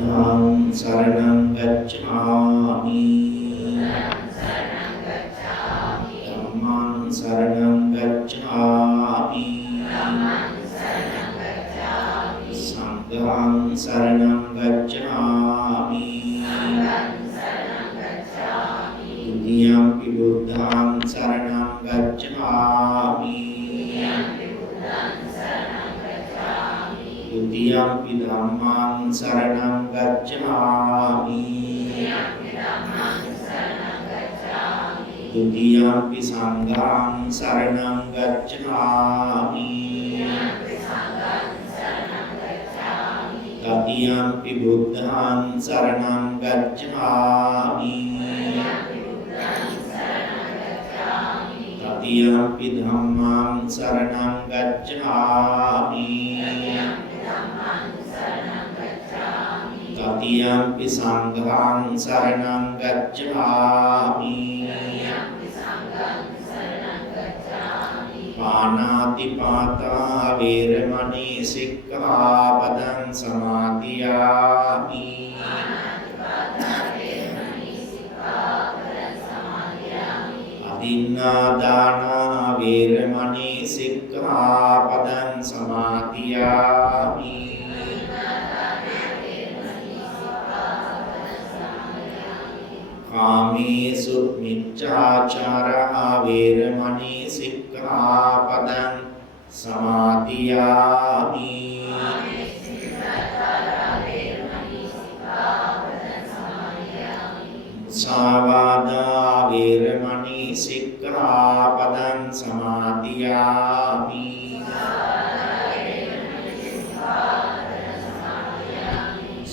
बुद्धं शरणं गच्छामि धम्मं शरणं गच्छामि संघं शरणं गच्छामि द्वितीयंपि बुद्धं शरणं गच्छामि द्वितीयंपि धम्मं शरणं गच्छामि द्वितीयंपि संघं शरणं गच्छामि तृतीयंपि बुद्धं शरणं गच्छामि तृतीयंपि धम्मं शरणं गच्छामि तृतीयंपि संघं शरणं गच्छामि पानातिपाता वेरमणि सिक्खापदं समादियामि अदिन्नादाना वेरमणि सिक्खापदं समादियामि कामेषु मिथ्याचारः वेरमणि सिक्खापदं समादियामि मुसावादा वेरमणि सिक्खापदं समादियामि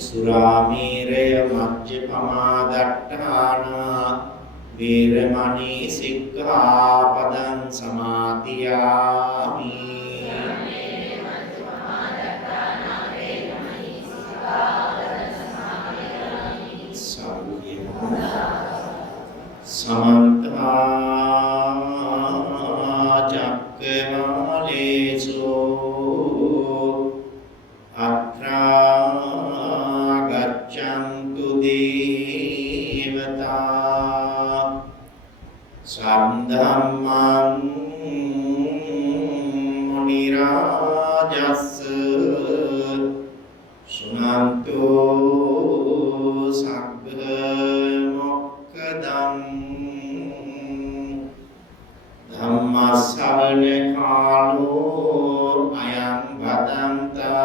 सुरामेरय मज्जपमादट्टाना वेरमणि सिक्खापदं समादियामि समन्ता चक्रवालेषु अत्रा गच्छन्तु देवता सद्धम्मं मुनिराजस्स शृण्वन्तु सग्ग मोक्खदम् धम्मश्रवण कालो अयं भदन्ता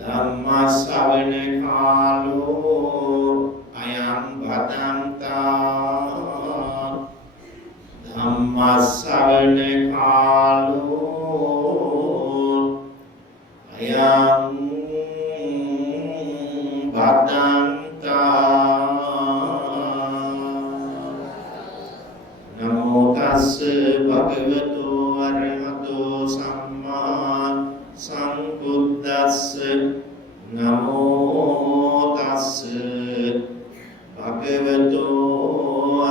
धम्मश्रवण कालो अयं भदन्ता धम्मश्रवण कालो अयं भदन्ता नमो तस्स भगवतो अरहतो सम्मा सम्बुद्धस्स नमो तस्स भगवतो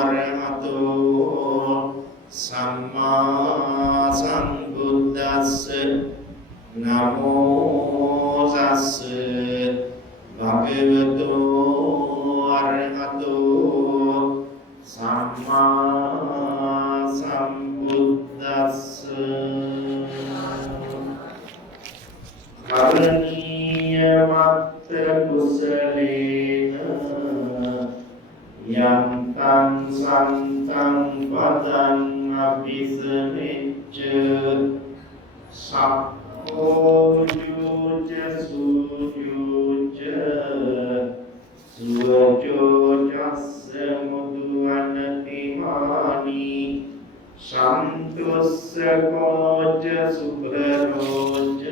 अरहतो सम्मा सम्बुद्धस्स नमो तस्स भगवतो अरहतो सम्मा सम्बुद्धस्स करनीयमत्र कुशलेन यं तं सन्तं पदं अभिसमिच्च सप्पोजुच सूजुच सुवचोजस्य मुदुवनतिमानि सन्तुष्यकोच सुभरोच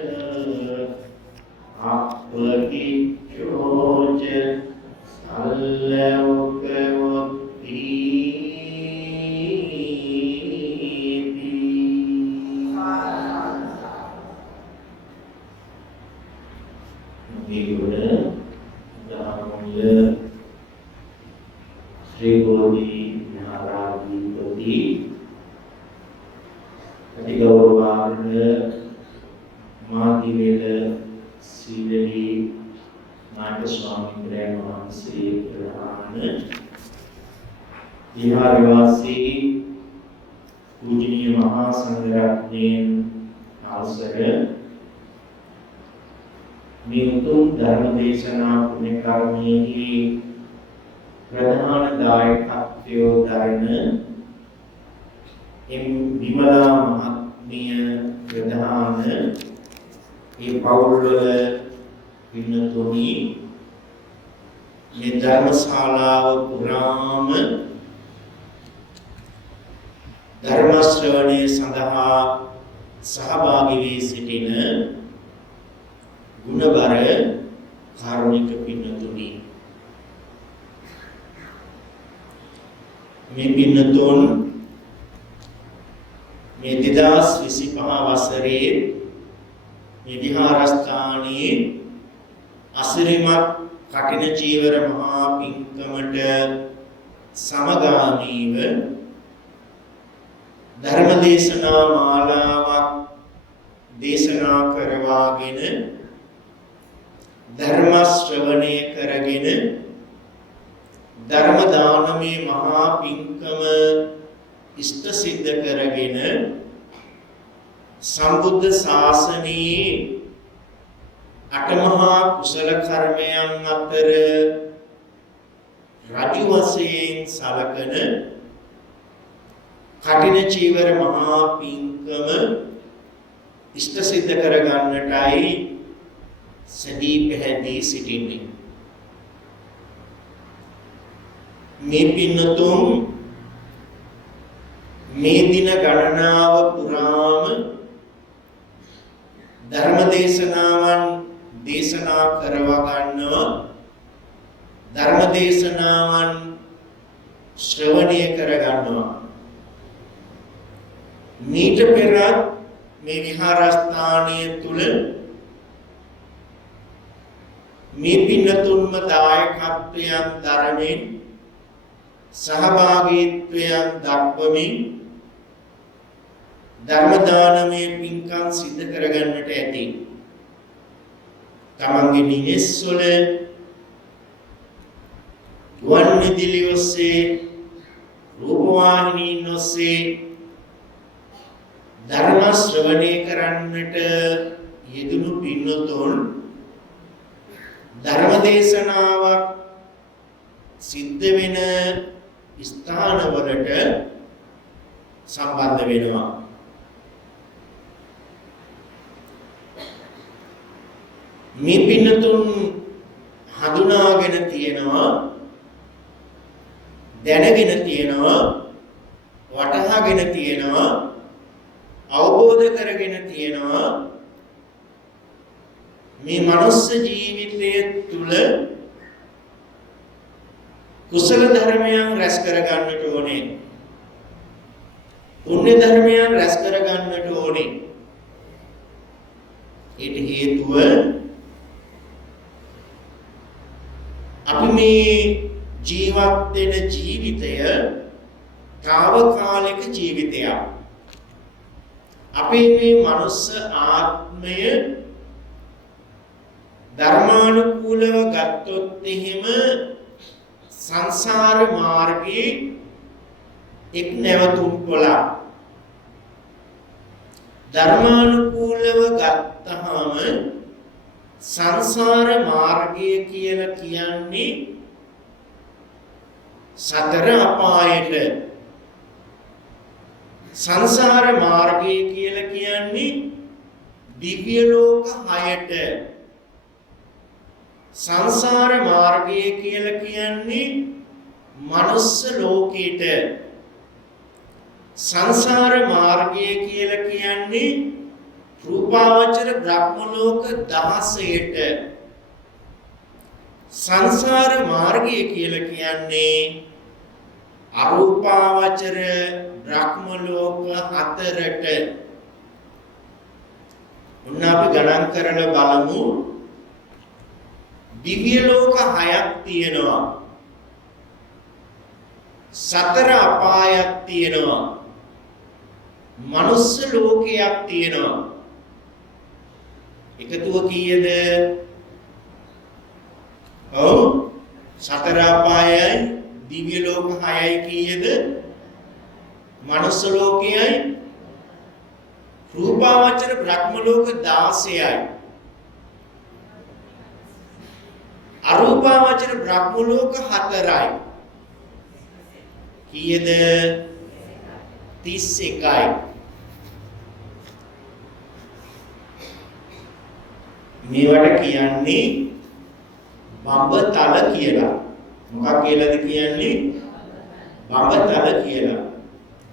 अपकिच्चोच सल्लौकवोत्तीति निगुण दामुल्य श्री बोधि महाराधिपति अधिगौरवार्ह मादिवेल सीलली මහා සංඝරත්නයෙන් අවසර මේ උතුම් ධර්ම දේශනා පුණ්‍ය කර්මයේහි ප්‍රධාන දායකත්වය දරන විමලා මහත්මිය ප්‍රධාන ඒ පෞල් පින්නතුනි මේ ධර්මශාලාව පුරාම ධර්ම ශ්‍රවණය සඳහා සහභාගී වී සිටින ගුණබර කාරුණික පින්නතුනි මේ පින්නතුන් මේ 2025 වසරේ මේ විහාරස්ථානයේ අසිරිමත් කටින චීවර මහා පින්කමට සමගාමීව ධර්ම දේශනා මාලාවක් දේශනා කරවාගෙන ධර්ම ශ්‍රවණය කරගෙන ධර්ම දානමේ මහා පින්කම ඉෂ්ට සිද්ධ කරගෙන සම්බුද්ධ ශාසනයේ අටමහා කුසල කර්මයන් අතර රජු වශයෙන් සලකන කටින චීවර මහා පින්කම ඉෂ්ට සිද්ධ කරගන්නටයි සදී පැහැදී සිටින්නේ. මේ පින්නතුන් මේ දින ගණනාව පුරාම ධර්ම දේශනාවන් දේශනා කරවා ගන්නවා ධර්ම දේශනාවන් ශ්‍රවණය කර ගන්නවා. මීට පෙර මේ විහාරස්ථානයේ තුල මේ පින්නතුන්ම දායකත්වයන් දරමින් සහභාගීත්වයන් දක්වමින් ධර්ම දානමය පින්කම් සිද්ධ කරගන්නට ඇති. තමන්ගේ නිවෙස්වල ගුවන් විදුලි ඔස්සේ රූපවාහිනීන් ඔස්සේ ධර්ම ශ්‍රවණය කරන්නට යෙදුණු පින්නතුන් ධර්ම දේශනාවක් සිද්ධ වෙන ස්ථානවලට සම්බන්ධ වෙනවා. මේ පින්නතුන් හඳුනාගෙන තියෙනවා දැනගෙන තියෙනවා වටහාගෙන තියෙනවා අවබෝධ කරගෙන තියෙනවා මේ මනුස්ස ජීවිතය තුළ කුසල ධර්මයන් රැස් කර ගන්නට ඕනේ. පුණ්‍ය ධර්මයන් රැස් කර ගන්නට ඕනේ. ඊට හේතුව අපි මේ ජීවත් වෙන ජීවිතය తాවකාලික ජීවිතයක්. අපේ මේ මනුස්ස ආත්මය ධර්මානුකූලව ගත්තොත් එහෙම සංසාර මාර්ගයේ එක් නැවතුම් පොළක්. ධර්මානුකූලව ගත්තහම සංසාර මාර්ගය කියලා කියන්නේ සතර අපායට. සංසාර මාර්ගය කියලා කියන්නේ දිව්‍ය ලෝක 6ට. සංසාර මාර්ගය කියලා කියන්නේ මනුස්ස ලෝකෙට. සංසාර මාර්ගය කියලා කියන්නේ රූපාවචර බ්‍රහ්ම ලෝක 16ට. සංසාර මාර්ගය කියලා කියන්නේ අරූපාවචර බ්‍රහ්ම ලෝක 4ට. උන්න අපි ගණන් කරලා බලමු. දිව්‍ය ලෝක 6ක් තියෙනවා. සතර අපායක් තියෙනවා. මනුස්ස ලෝකයක් තියෙනවා. එකතුව කීයද? ඔව් සතර අපායයි දිව්‍ය ලෝක 6යි කීයද? මනුස්ස ලෝකයයි රූපාවචර බ්‍රහ්ම ලෝක 16යි. අරූපාවචර බ්‍රහ්ම ලෝක 4යි. කීයද? 31යි. මේවට කියන්නේ බඹතල කියලා. මොකක් කියලාද කියන්නේ? බඹතල කියලා.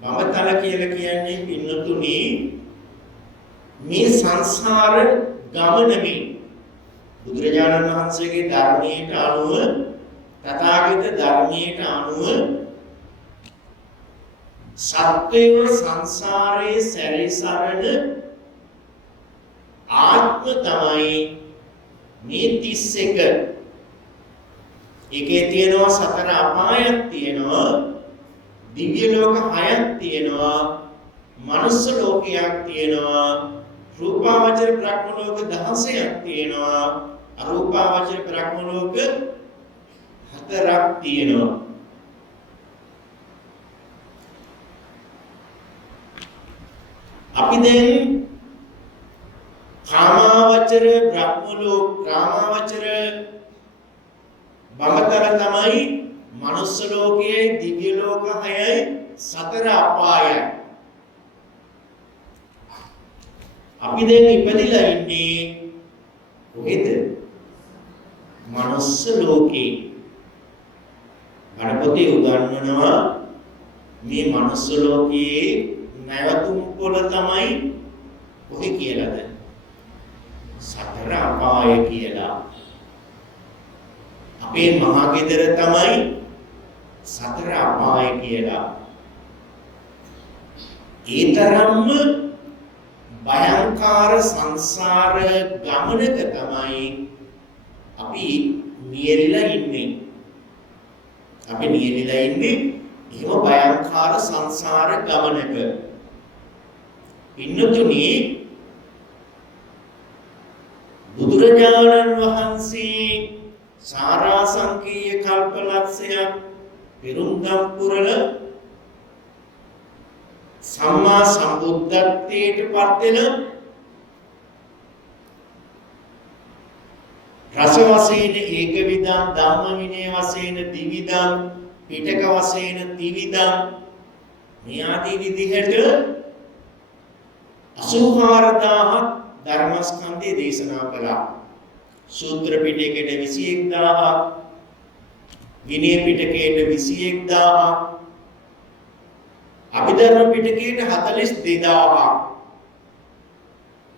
බඹතල කියලා කියන්නේ පින්නතුනි මේ සංසාර ගමනමේ බුදුරජාණන් වහන්සේගේ ධර්මයට අනුව තථාගත ධර්මයට අනුව සත්‍යය සංසාරයේ සැරිසරන ආත්ම තමයි මේ 31. ඒකේ තියෙනවා සතර අපායක් තියෙනවා, දිව්‍ය ලෝක 6ක් තියෙනවා, මනුස්ස ලෝකයක් තියෙනවා, රූපාවචර බ්‍රහ්ම ලෝක 16ක් තියෙනවා, අරූපාවචර බ්‍රහ්ම ලෝක 4ක් තියෙනවා. අපි දැන් කාමාවචර බ්‍රහ්ම ලෝක, කාමාවචර බඹතල තමයි මනුස්ස ලෝකයේ, දිව්‍ය ලෝක 6යි, සතර අපායයි. අපි දැන් ඉපදිලා ඉන්නේ කොහෙද? මනුස්ස ලෝකේ. ගණපති උගන්වනවා මේ මනුස්ස ලෝකයේ නැවතුම් පොළ තමයි කොහෙ කියලාද? සතර අපාය කියලා. අපේ මහා ගෙදර තමයි සතර අපාය කියලා. ඒ තරම්ම භයංකාර සංසාර ගමනක තමයි අපි නියැලිලා ඉන්නේ. අපි නියැලිලා ඉන්නේ එහෙම භයංකාර සංසාර ගමනක. පින්නතුනි බුදුරජාණන් වහන්සේ සාරාංශකීය කල්පලක්ෂයක් පෙරුම්දම් පුරල සම්මා සම්බුද්ධත්වයට පත් වෙන රස වශයෙන් ඒක විදම්, ධම්ම විනය වශයෙන් දිවිදම්, පිටක වශයෙන් ත්‍රිවිධම්, මේ ආදී විදිහට 84000ක් ධර්මස්කන්ධය දේශනා කළා. සූත්‍ර පිටකයට 21000ක්, විනය පිටකයට 21000ක්, අභිධර්ම පිටකයට 42000ක්.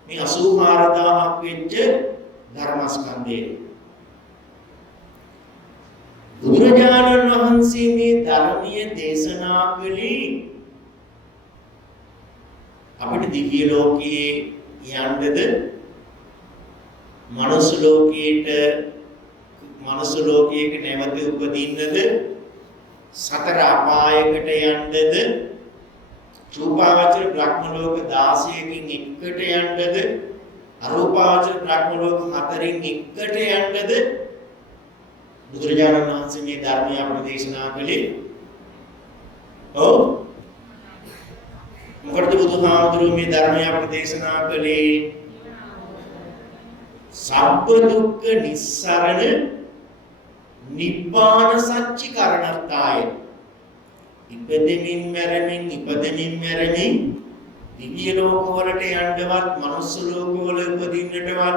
මේ 84000ක් වෙච්ච ධර්මස්කන්ධය බුදුරජාණන් වහන්සේ මේ ධර්මීය දේශනා කළේ අපිට දිව්‍ය ලෝකයේ යන්නද, මනුස්ස ලෝකයක නැවත උපදින්නද, සතර අපායකට යන්නද, රූපාවචර බ්‍රහ්ම ලෝක 16කින් එකකට යන්නද, අරූපාවචර බ්‍රහ්ම ලෝක 4න් එකකට යන්නද බුදුරජාණන් වහන්සේ මේ ධර්මය අපට දේශනා කළේ. ඔව්, මොකටද බුදුහාමුදුරුවෝ මේ ධර්මය අපට දේශනා කළේ? සබ්බ දුක්ඛ නිස්සරණ නිබ්බාන සච්චි කරණත්තාය. ඉපදෙමින් මැරෙමින් දිව්‍ය ලෝකවලට යන්නවත්, මනුස්ස ලෝකවල උපදින්නටවත්,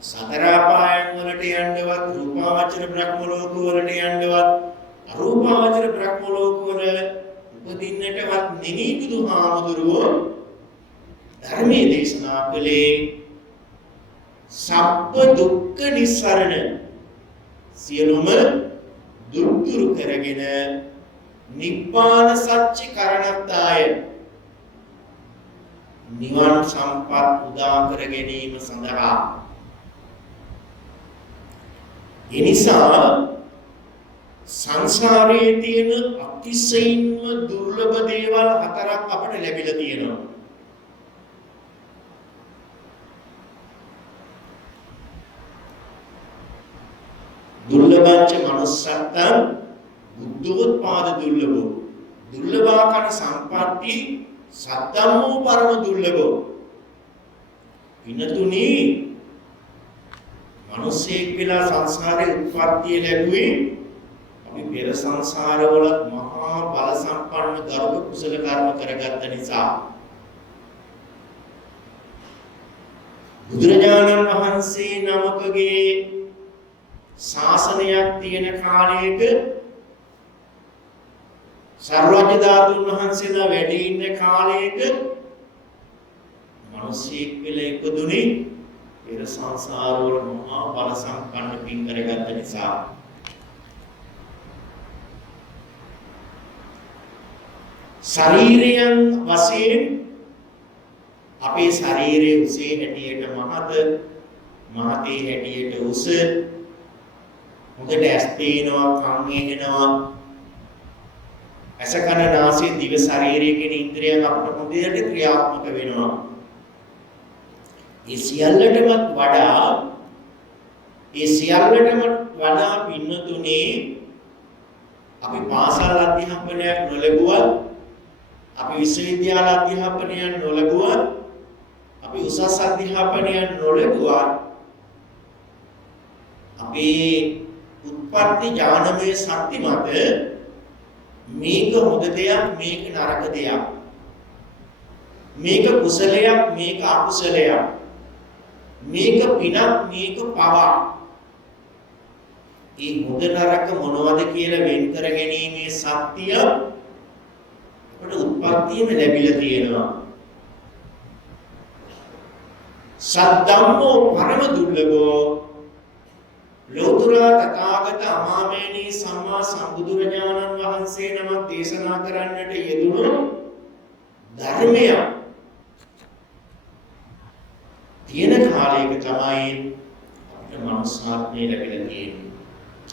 සතර අපායන් වලට යන්නවත්, රූපාවචර බ්‍රහ්ම ලෝකවලට යන්නවත්, අරූපාවචර බ්‍රහ්ම ලෝකවල උපදින්නටවත් නෙමෙයි බුදුහාමුදුරුවෝ ධර්මයේ දේශනා කළේ. සබ්බ දුක්ඛ නිස්සරණ, සියලුම දුක් දුරු කරගෙන නිබ්බාන සච්චි කරණත්තාය, නිවන් සම්පත් උදා කර ගැනීම සඳහා. එනිසා සංසාරයේ තියෙන අතිශයින්ම දුර්ලභ දේවල් 4ක් අපට ලැබිලා තියෙනවා. දුර්ලභංච මනුස්සත්තං බුද්ධෝත්පාද දුර්ලභෝ, දුර්ලභාකන සම්පatti සත්තම්මෝ පරම දුර්ලභෝ. පිනතුනි මිනිසෙක් වෙලා සංසාරේ උත්පත්ති ලැබුවේ අපි පෙර සංසාරවල මහා බල සම්පන්න ගරුක කුසල කර්ම කරගත්ත නිසා. බුදුරජාණන් වහන්සේ නමකගේ ශාසනයක් තියෙන කාලයක සර්වඥ ධාතුන් වහන්සේලා වැඩ ඉන්න කාලයක මිනිසෙක් වෙලා ඉපදුනේ පෙර සංසාරවල මහා බල සම්පන්න පින් කරගත්ත නිසා. ශරීරයන් වශයෙන් අපේ ශරීරයේ උසේ හැටියට මහතේ හැටියට උස හොඳට ඇස් පේනවා කන් ඇහෙනවා ඇස කන නාසය දිව ශරීරය කියන ඉන්ද්‍රියන් අපට හොඳට ක්‍රියාත්මක වෙනවා. ඒ සියල්ලටම වඩා පින්නතුනේ අපි පාසල් අධ්‍යාපනයක් නොලැබුවත් අපි විශ්වවිද්‍යාල අධ්‍යාපනයක් නොලැබුවත් අපි උසස් අධ්‍යාපනයක් නොලැබුවත් අපේ උත්පත්ති ඥානමය ශක්ති මත මේක හොඳ දෙයක් මේක නරක දෙයක් මේක කුසලයක් මේක අකුසලයක් මේක පිනක් මේක පවක් ඒ හොඳ නරක මොනවද කියලා වෙන් කර ගැනීමේ ශක්තිය අපට උත්පත්තියම ලැබිලා තියෙනවා. සද්ධම්මෝ පරම දුර්ලභෝ ලෝතර තථාගත අමාමේනී සම්මා සම්බුදුරජාණන් වහන්සේ නමක් දේශනා කරන්නට යෙදුණු ධර්මය තියෙන කාලයක තමයි අපිට මනුස්සාත්මය ලැබිලා තියෙන්නේ.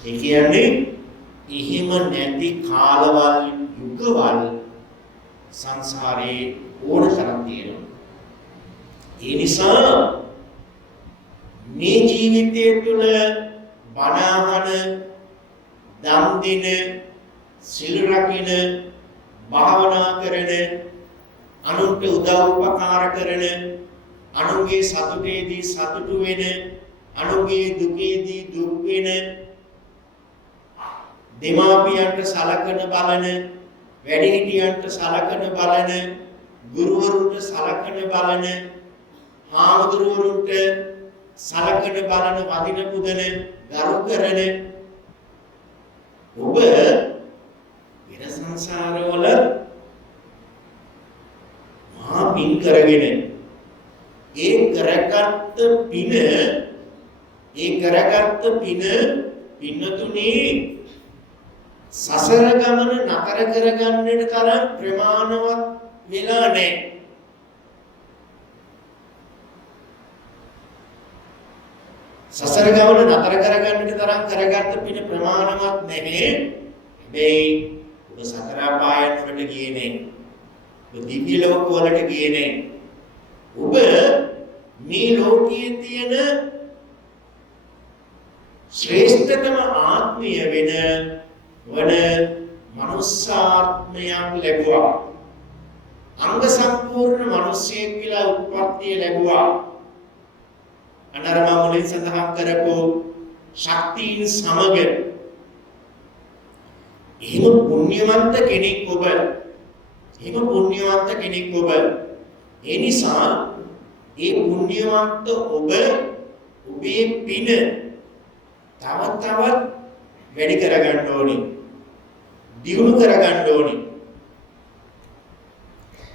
ඒ කියන්නේ එහෙම නැති කාලවල යුගවල සංසාරේ ඕන තරම් තියෙනවා. ඒ නිසා මේ ජීවිතය තුළ බණ අහන, දම් දෙන, සිල් රකින, භාවනා කරන, අනුන්ට උදව් උපකාර කරන, අනුන්ගේ සතුටේදී සතුටු වෙන, අනුන්ගේ දුකේදී දුක් වෙන, දෙමාපියන්ට සලකන බලන, වැඩිහිටියන්ට සලකන බලන, ගුරුවරුන්ට සලකන බලන, හාමුදුරුවරුන්ට සලකන බලන, වදින පුදන, ගරු කරන ඔබ පෙර සංසාරවල මහා පින් කරගෙන ඒ කරගත්ත පින පින්නතුනේ සසර ගමන නතර කරගන්නට තරම් ප්‍රමාණවත් වෙලා නැහැ. සසර ගමන නතර කරගන්නට තරම් කරගත්ත පින ප්‍රමාණවත් නැහැ. හැබැයි ඔබ සතර පායන් වලට ගියේ නැහැ. ඔබ දිව්‍ය ලෝක වලට ගියේ නැහැ. ඔබ මේ ලෝකයේ තියෙන ශ්‍රේෂ්ඨතම ආත්මය වන මනුස්සාත්මයක් ලැබුවා. අංග සම්පූර්ණ මිනිසෙක් කියලා උත්පත්තිය ලැබුවා. අනරම මුලින් සඳහන් කරපු ශක්තියින් සමග එහෙම පුණ්‍යවන්ත කෙනෙක් ඔබ. ඒ නිසා ඒ පුණ්‍යවන්ත ඔබේ පින තවත් වැඩි කරගන්න ඕනේ. දියුණු කරගන්න ඕනේ.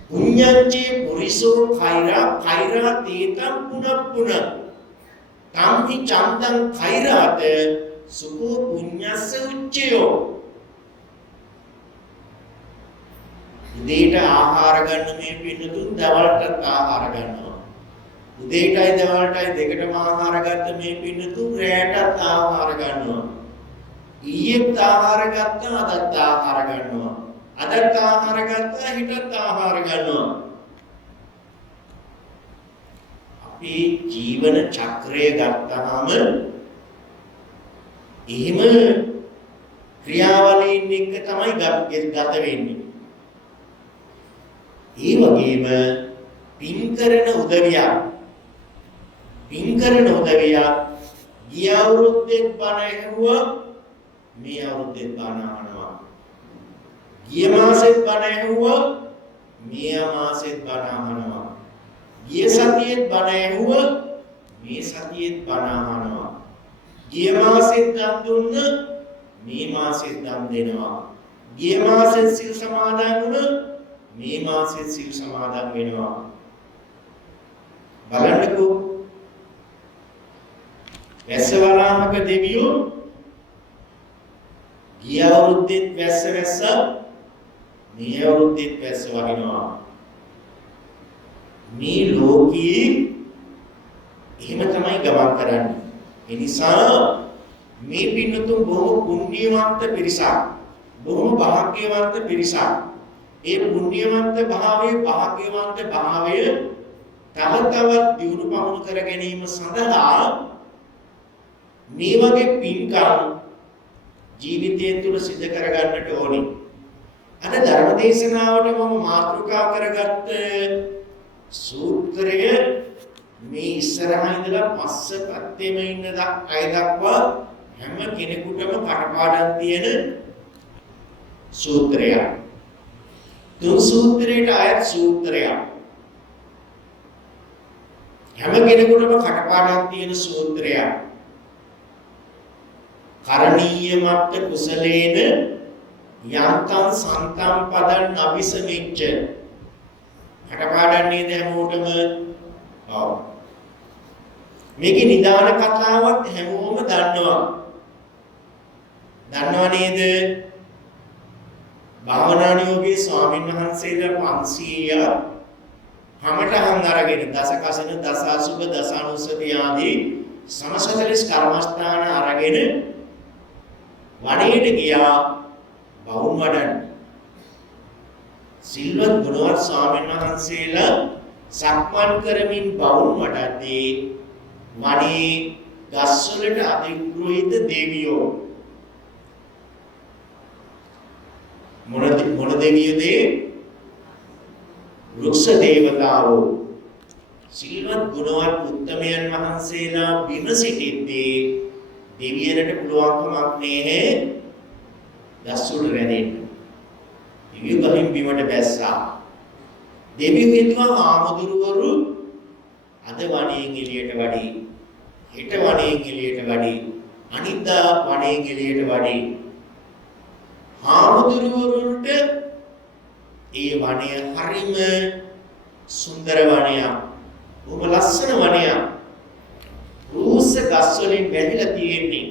පුඤ්ඤංචේ පුරිසෝ කෛරා තේතං පුනප්පුන තමහි චන්දං කෛරාත සුඛෝ පුඤ්ඤස්ස උච්චයෝ. උදේට ආහාර ගන්න මේ පින්නතුන් දවල්ටත් ආහාර ගන්නවා. උදේටයි දවල්ටයි දෙකටම ආහාර ගත්ත මේ පින්නතුන් රැයටත් ආහාර ගන්නවා. ඊයේත් ආහාර ගත්තා අදත් ආහාර ගන්නවා. අදත් ආහාර ගත්තා හිතත් ආහාර ගන්නවා. අපි ජීවන චක්‍රය ගත්තාම එහෙම ක්‍රියාවලීන් එක්ක තමයි ගත වෙන්නේ. ඒ වගේම පින් කරන උදවියක් පින් කරන උදවිය ගිය අවුරුද්දෙත් බණ ඇහුවා මේ අවුරුද්දෙත් බණ අහනවා. ගිය මාසෙත් බණ ඇහුවා මේ මාසෙත් බණ අහනවා. ගිය සතියේත් බණ ඇහුවා මේ සතියේත් බණ අහනවා. ගිය මාසෙත් දන් දුන්න මේ මාසෙත් දන් දෙනවා. ගිය මාසෙත් සිල් සමාදන් වුණා මේ මාසෙත් සිල් සමාදන් වෙනවා. බලන්නකෝ වැස්සවලාමක දෙවියෝ ගිය අවුරුද්දෙත් වැස්ස මේ අවුරුද්දෙත් වැස්ස වහිනවා. මේ ලෝකයේ එහෙම තමයි ගමන් කරන්නේ. ඒ නිසා මේ පින්නතුන් බොහෝ පුණ්‍යවන්ත පිරිසක්, බොහෝ භාග්‍යවන්ත පිරිසක්. ඒ පුණ්‍යවන්ත භාවයේ භාග්‍යවන්ත භාවය තව තවත් දියුණු පවුණු කර ගැනීම සඳහා මේ වගේ පින්කම් ජීවිතය තුළ සිදු කර ගන්නට ඕනේ. අද ධර්ම දේශනාවට මම මාතෘකා කරගත්ත සූත්‍රය මේ ඉස්සරහා ඉඳලා පස්ස පැත්තේම ඉන්න අය දක්වා හැම කෙනෙකුටම කටපාඩම් තියෙන සූත්‍රයක්. තුන් සූත්‍රයට අයත් සූත්‍රයක්. හැම කෙනෙකුටම කටපාඩම් තියෙන සූත්‍රයක්. කරණීය මත්ත කුසලේන යන්තං සන්තම් පදං අபிසමිච්ච. කටපාඩම් නේද හැමෝටම? ඔව්. මේකේ නිදාන කතාවත් හැමෝම දන්නවා. දන්නව නේද? භාවනානියෝගී ස්වාමීන් වහන්සේලා 500 හැමතහන් අරගෙන දසකසන දසාසුබ දසානුස්සති ආදී සමසතලිස් කර්මස්ථාන අරගෙන වණේට ගියා බවුන් වඩන්න. සිල්වත් ගුණවත් ස්වාමීන් වහන්සේලා සක්මන් කරමින් බවුන් වඩද්දී වණේ ගස්වලට අධිග්‍රහිත දෙවියෝ මොන දෙවියෝද? වෘක්ෂ දේවතාවෝ. සිල්වත් ගුණවත් උත්තමයන් වහන්සේලා බිම සිටිද්දී දෙවියන්ට පුළුවන්කමක් නැහැ දස්සුඩ රැඳෙන්න. දෙවියෝ ගහින් බිමට බැස්සා. දෙවියෝ හිතුවා ආමුදුරවරු අද වණයෙන් එළියට වඩි, හෙට වණයෙන් එළියට වඩි, අනිද්දා වණයෙන් එළියට වඩි. ආමුදුරවරුන්ට ඒ වණය හරිම සුන්දර වණයක්. බොහොම ලස්සන වණයක්. රූස්ස ගස් වලින් වැදිලා තියෙන්නේ.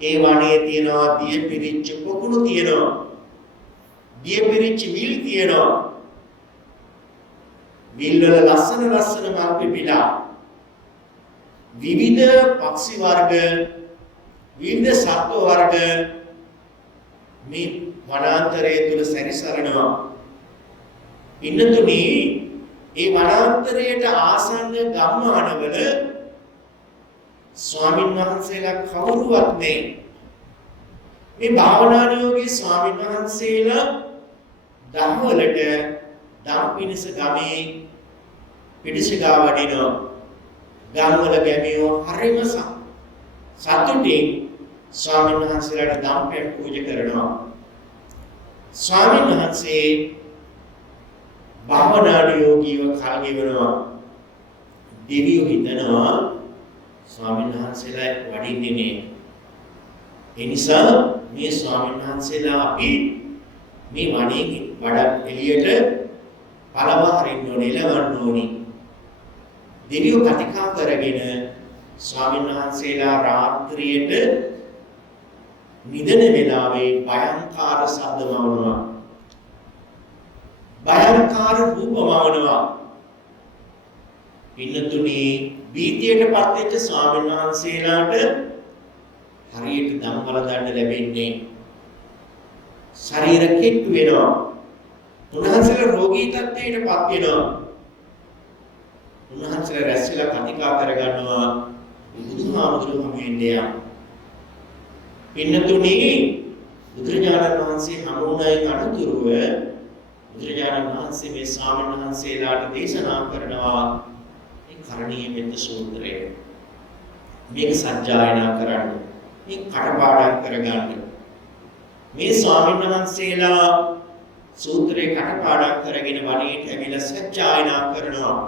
ඒ වණේ තියනවා දිය පිරිච්ච පොකුණු තියනවා. දිය පිරිච්ච විල් තියනවා. විල් වල ලස්සන මල් පිපිලා. විවිධ පක්ෂි වර්ග, විවිධ සත්ව වර්ග මේ වනාන්තරයේ තුල සැරිසරනවා. ඉන්නතුනි ඒ වනාන්තරයට ආසන්න ගම්මානවල ස්වාමීන් වහන්සේලා කවුරුවත් නැහැ. මේ භාවනානුයෝගී ස්වාමීන් වහන්සේලා ධම්වලට ධම්පිනිස ගමේ පිටිසිගා වඩිනවා. ගම්වල ගැමියෝ හරිම සතුටින් ස්වාමීන් වහන්සේලාට ධම්පයක් පූජා කරනවා. ස්වාමීන් වහන්සේ භාවනානුයෝගීව කල් ගෙවනවා. දෙවියෝ හිතනවා ස්වාමීන් වහන්සේලා වඩින්නේ නේ. ඒ නිසා මේ ස්වාමීන් වහන්සේලා අපි මේ වණේ වඩා එළියට පළව හරින්න ඕනේ, එළවන්න ඕනේ. දෙවියෝ කතිකා කරගෙන ස්වාමීන් වහන්සේලා රාත්‍රියට නිදන වෙලාවේ භයංකාර ශබ්ද වවනවා. භයංකාර රූප වවනවා. පින්නතුනි බීතියටපත් වෙච්ච ස්වාමීන් වහන්සේලාට හරියට ධම්මවල දඬ ලැබෙන්නේ. ශරීර කෙට්ටු වෙනවා. උන්වහන්සේලා රෝගී තත්ත්වයටපත් වෙනවා. උන්වහන්සේලා රැස්විලා කතිකා කරගන්නවා බුදුහාමුදුරුවෝ හමුවෙන්නේ. පින්නතුනි බුදුරජාණන් වහන්සේ හමුවුණයින් අනුතුරුව බුදුරජාණන් වහන්සේ මේ ස්වාමීන් වහන්සේලාට දේශනා කරනවා. කරණීය මෙත්ත සූත්‍රය. මේක සජ්ජායනා කරන්න. මේක කටපාඩම් කරගන්න. මේ ස්වාමීන් වහන්සේලා සූත්‍රේ කටපාඩම් කරගෙන වණේට ඇවිල්ලා සජ්ජායනා කරනවා.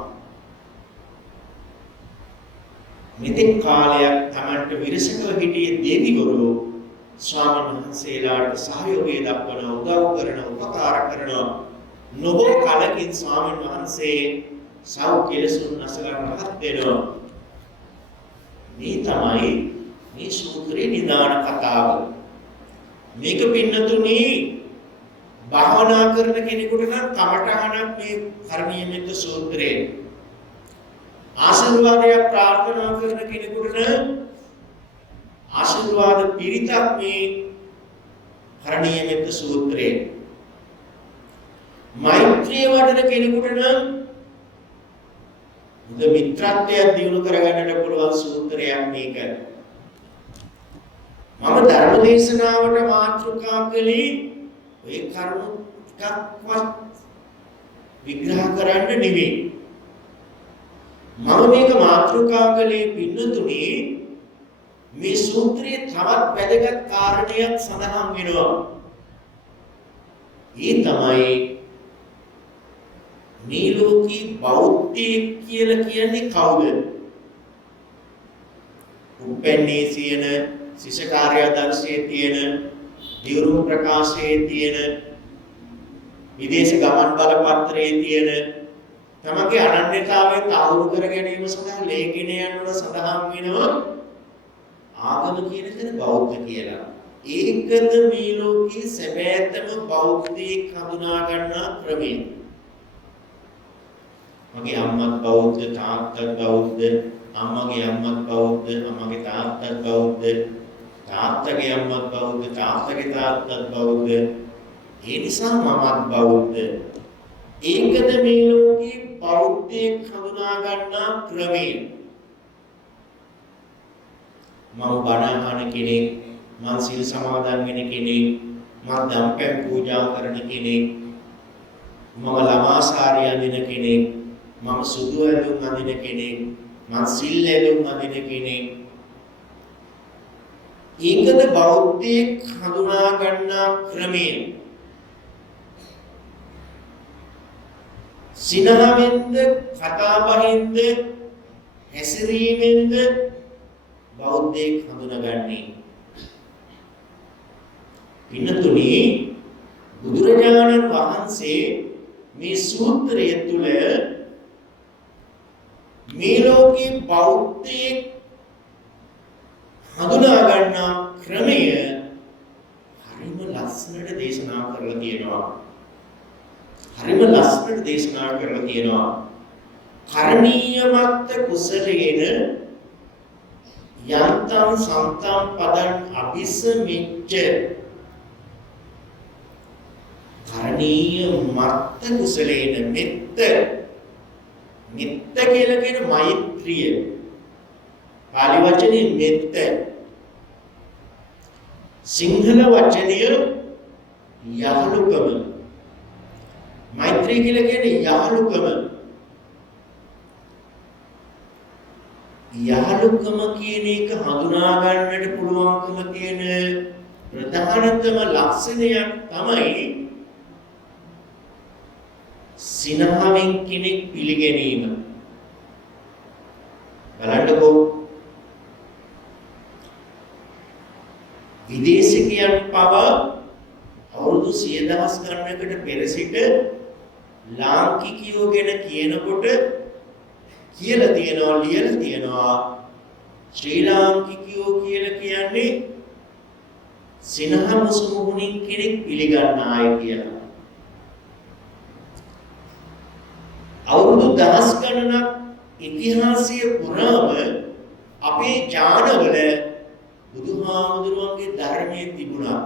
මෙතෙක් කාලයක් Tamanට විරසකව හිටියේ දෙවිවරු ස්වාමීන් වහන්සේලාට සහයෝගය දක්වන උදව් කරන උපකාර කරන නොබෝ කලකින් ස්වාමීන් වහන්සේ සව් කෙලසුන් නැසලා රහත් වෙනවා. මේ තමයි මේ සූත්‍රේ නිදාන කතාව. මේක පින්නතුනි භාවනා කරන කෙනෙකුට නම් කමඨහනක් මේ කරණීය මෙත්ත සූත්‍රේ. ආශිර්වාදයක් ප්‍රාර්ථනා කරන කෙනෙකුට නම් ආශිර්වාද පිරිතක් මේ කරණීය මෙත්ත සූත්‍රේ. මෛත්‍රිය වඩන කෙනෙකුට නම් හොඳ මිත්‍රත්වයක් දිනු කරගන්නට පුළුවන් සූත්‍රයක් මේක. මම ධර්ම දේශනාවට මාතෘකා කළේ ඔය කරුණු ටිකක්වත් විග්‍රහ කරන්න නෙවෙයි. මම මේක මාතෘකා කළේ පින්නතුනි මේ සූත්‍රයේ තවත් වැදගත් කාරණයක් සඳහන් වෙනවා. ඒ තමයි මේ ලෝකී බෞද්ධයෙක් කියලා කියන්නේ කවුද? උපෙන්නේ සියන ශිෂ්‍යකාර්යාදර්ශයේ තියෙන දියුණු ප්‍රකාශයේ තියෙන විදේශ ගමන් බලපත්‍රයේ තියෙන තමගේ අනන්‍යතාවය තහවුරු කර ගැනීම සඳහා ලේඛනයන් වල සඳහන් වෙනවා ආගම කියන දේ බෞද්ධ කියලා. ඒකද මේ ලෝකයේ සැබෑතම බෞද්ධයෙක් හඳුනා ගන්නා ක්‍රමය. මගේ අම්මත් බෞද්ධ, තාත්තත් බෞද්ධ, අම්මගේ අම්මත් බෞද්ධ, අම්මගේ තාත්තත් බෞද්ධ, තාත්තගේ අම්මත් බෞද්ධ, තාත්තගේ තාත්තත් බෞද්ධ. ඒ නිසා මමත් බෞද්ධ. ඒකද මේ ලෝකයේ බෞද්ධයෙක් හඳුනා ගන්නා ක්‍රමය. මම බණ අහන කෙනෙක්, මම සීල් සමාදන් වෙන කෙනෙක්, මම දම්පැන් පූජා කරන කෙනෙක්, මම ළමාසාරය අඳින කෙනෙක්, මම සුදු ඇඳුම් අඳින කෙනෙක්, මම සිල් ඇඳුම් අඳින කෙනෙක්. ඒකද බෞද්ධයෙක් හඳුනා ගන්නා ක්‍රමය. සිනහවෙන්ද, කතාබහෙන්ද, හැසිරීමෙන්ද බෞද්ධයෙක් හඳුනාගන්නේ. පින්නතුනි බුදුරජාණන් වහන්සේ මේ සූත්‍රය තුල මේ ලෝකේ බෞද්ධයෙක් හඳුනා ගන්නා ක්‍රමය හරිම ලස්සනට දේශනා කරලා තියෙනවා. හරිම ලස්සනට දේශනා කරලා තියෙනවා. කරණීයමත්ත කුසලේන යන්තං සන්තං පදං අபிසමිච්ච. කරණීයමත්ත කුසලේන මෙත්ත. මෙත්ත කියලා කියන මෛත්‍රිය. පාලි වචනේ මෙත්ත. සිංහල වචනය යහළුකම. මෛත්‍රී කියලා කියන්නේ යහළුකම. යහළුකම කියන එක හඳුනා ගන්නට පුළුවන්කම තියෙන ප්‍රධානතම ලක්ෂණයක් තමයි සිනහවෙන් කෙනෙක් පිළිගැනීම. බලන්නකෝ විදේශිකයන් පවා අවුරුදු 100,000 ගණනකට පෙර සිට ලාංකිකයෝ ගැන කියනකොට කියලා තියනවා, ලියලා තියනවා ශ්‍රී ලාංකිකයෝ කියලා කියන්නේ සිනහ මුසුමුහුණින් කෙනෙක් පිළිගන්න අය කියලා. අවුරුදු 10 ගණනක් ඉතිහාසයේ පුරාම අපේ ඥානවල බුදුහාමුදුරුවන්ගේ ධර්මයේ තිබුණා.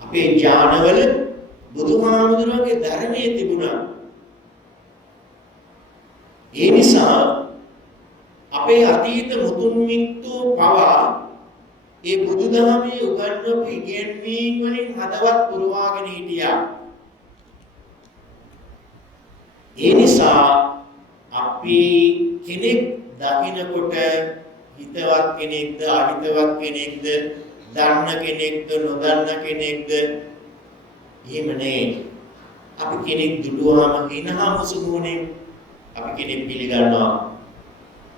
අපේ ඥානවල බුදුහාමුදුරුවන්ගේ ධර්මයේ තිබුණා. ඒ නිසා අපේ අතීත මුතුන් මිත්තෝ පවා ඒ බුදුදහමේ උගන්වපු ඉගැන්වීම් වලින් හදවත් පුරවාගෙන හිටියා. ඒ නිසා අපි කෙනෙක් දකින්නකොට හිතවත් කෙනෙක්ද අහිතවත් කෙනෙක්ද දන්න කෙනෙක්ද නොදන්න කෙනෙක්ද එහෙම නේ. අපි කෙනෙක් දුටුවාම හිනහා මුසුමුනේ අපි කෙනෙක් පිළිගන්නවා.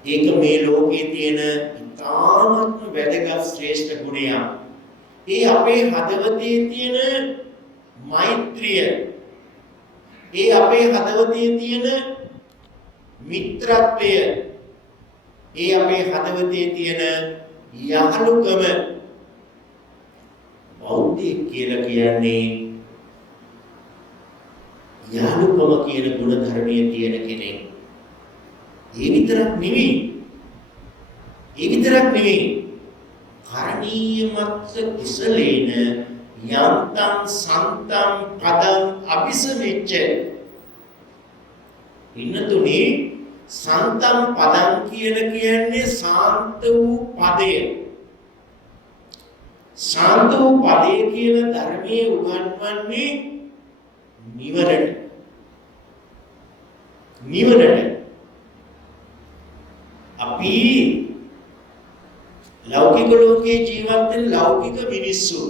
ඒක මේ ලෝකයේ තියෙන ඉතාමත්ම වැදගත් ශ්‍රේෂ්ඨ ගුණයක්. ඒ අපේ හදවතේ තියෙන මෛත්‍රිය, ඒ අපේ හදවතේ තියෙන මිත්‍රත්වය, ඒ අපේ හදවතේ තියෙන යහළුකම. බෞද්ධය කියලා කියන්නේ යහළුකම කියන ගුණ ධර්මයේ තියෙන කෙනෙක්. ඒ විතරක් නෙවෙයි. කරණීයමත්ස කුසලේන යන්තං සන්තං පදං අபிසමෙච්ච. ඉන්නතුනේ සන්තං පදං කියන්නේ සාන්ත වූ පදය. ශාන්ත වූ පදේ කියන ධර්මයේ උගන්වන්නේ නිවනට. අපි ලෞකික ලෝකයේ ජීවත් වෙන ලෞකික මිනිස්සු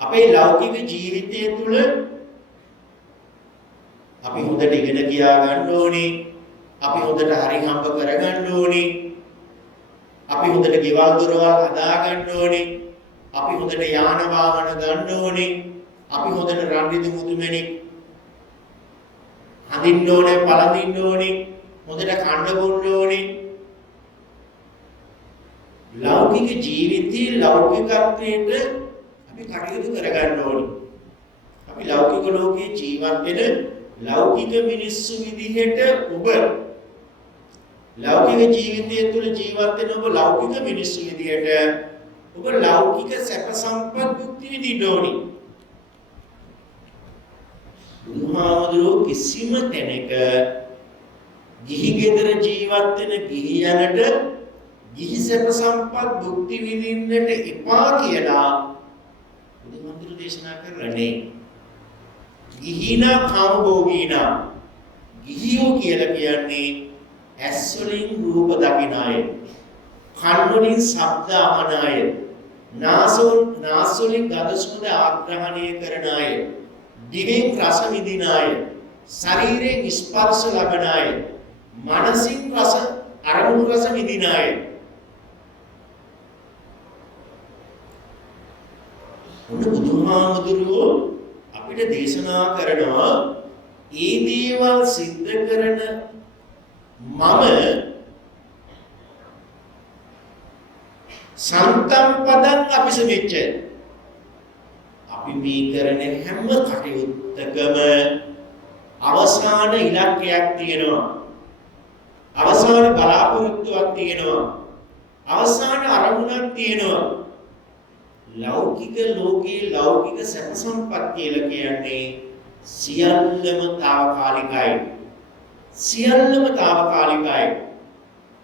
අපේ ලෞකික ජීවිතය තුළ අපි හොඳට ඉගෙන ගියා ගන්න ඕනේ. අපි හොඳට හරි හම්බ කරගන්න ඕනේ. අපි හොඳට ගෙවල් දොරවල් හදා ගන්න ඕනේ. අපි හොඳට යාන වාහන ගන්න ඕනේ. අපි හොඳට රන් රිදී මුතුමැණික් හදින්න ඕනේ, පළඳින්න ඕනේ, හොඳට කන්න බොන්න ඕනේ. ලෞකික ජීවිතයේ ලෞකිකත්වයට අපි කටයුතු කරගන්න ඕනේ. අපි ලෞකික ලෝකයේ ජීවත් වෙන ලෞකික මිනිස්සු විදිහට ඔබ ලෞකික ජීවිතය තුළ ජීවත් වෙන ඔබ ලෞකික මිනිස්සු විදිහට ඔබ ලෞකික සැප සම්පත් භුක්ති විඳින්න ඕනේ. බුදුහාමුදුරුවෝ කිසිම තැනක ගිහි ගෙදර ජීවත් වෙන ගිහියනට ගිහි සැප සම්පත් භුක්ති විඳින්නට එපා කියලා බුදුහාමුදුරුවෝ දේශනා කරන්නේ. ගිහිනා කාමභෝගීනා. ගිහියෝ කියලා කියන්නේ ඇස් වලින් රූප දකින අය, කන් වලින් ශබ්ද අහන අය, නාස වලින් ගඳ සුවඳ ආග්‍රහණය කරන අය, දිවෙන් රස විඳින අය, ශරීරයෙන් ස්පර්ශ ලබන අය, මනසින් අරමුණු රස විඳින අය. බුදුහාමුදුරුවෝ අපිට දේශනා කරනවා ඒ දේවල් සිද්ධ කරන මම සන්තම් පදං අபிසමෙච්ච. අපි මේ කරන හැම කටයුත්තකම අවසාන ඉලක්කයක් තියෙනවා. අවසාන බලාපොරොත්තුවක් තියෙනවා. අවසාන අරමුණක් තියෙනවා. ලෞකික ලෝකයේ ලෞකික සැප සම්පත් කියලා කියන්නේ සියල්ලම తాවකාලිකයි.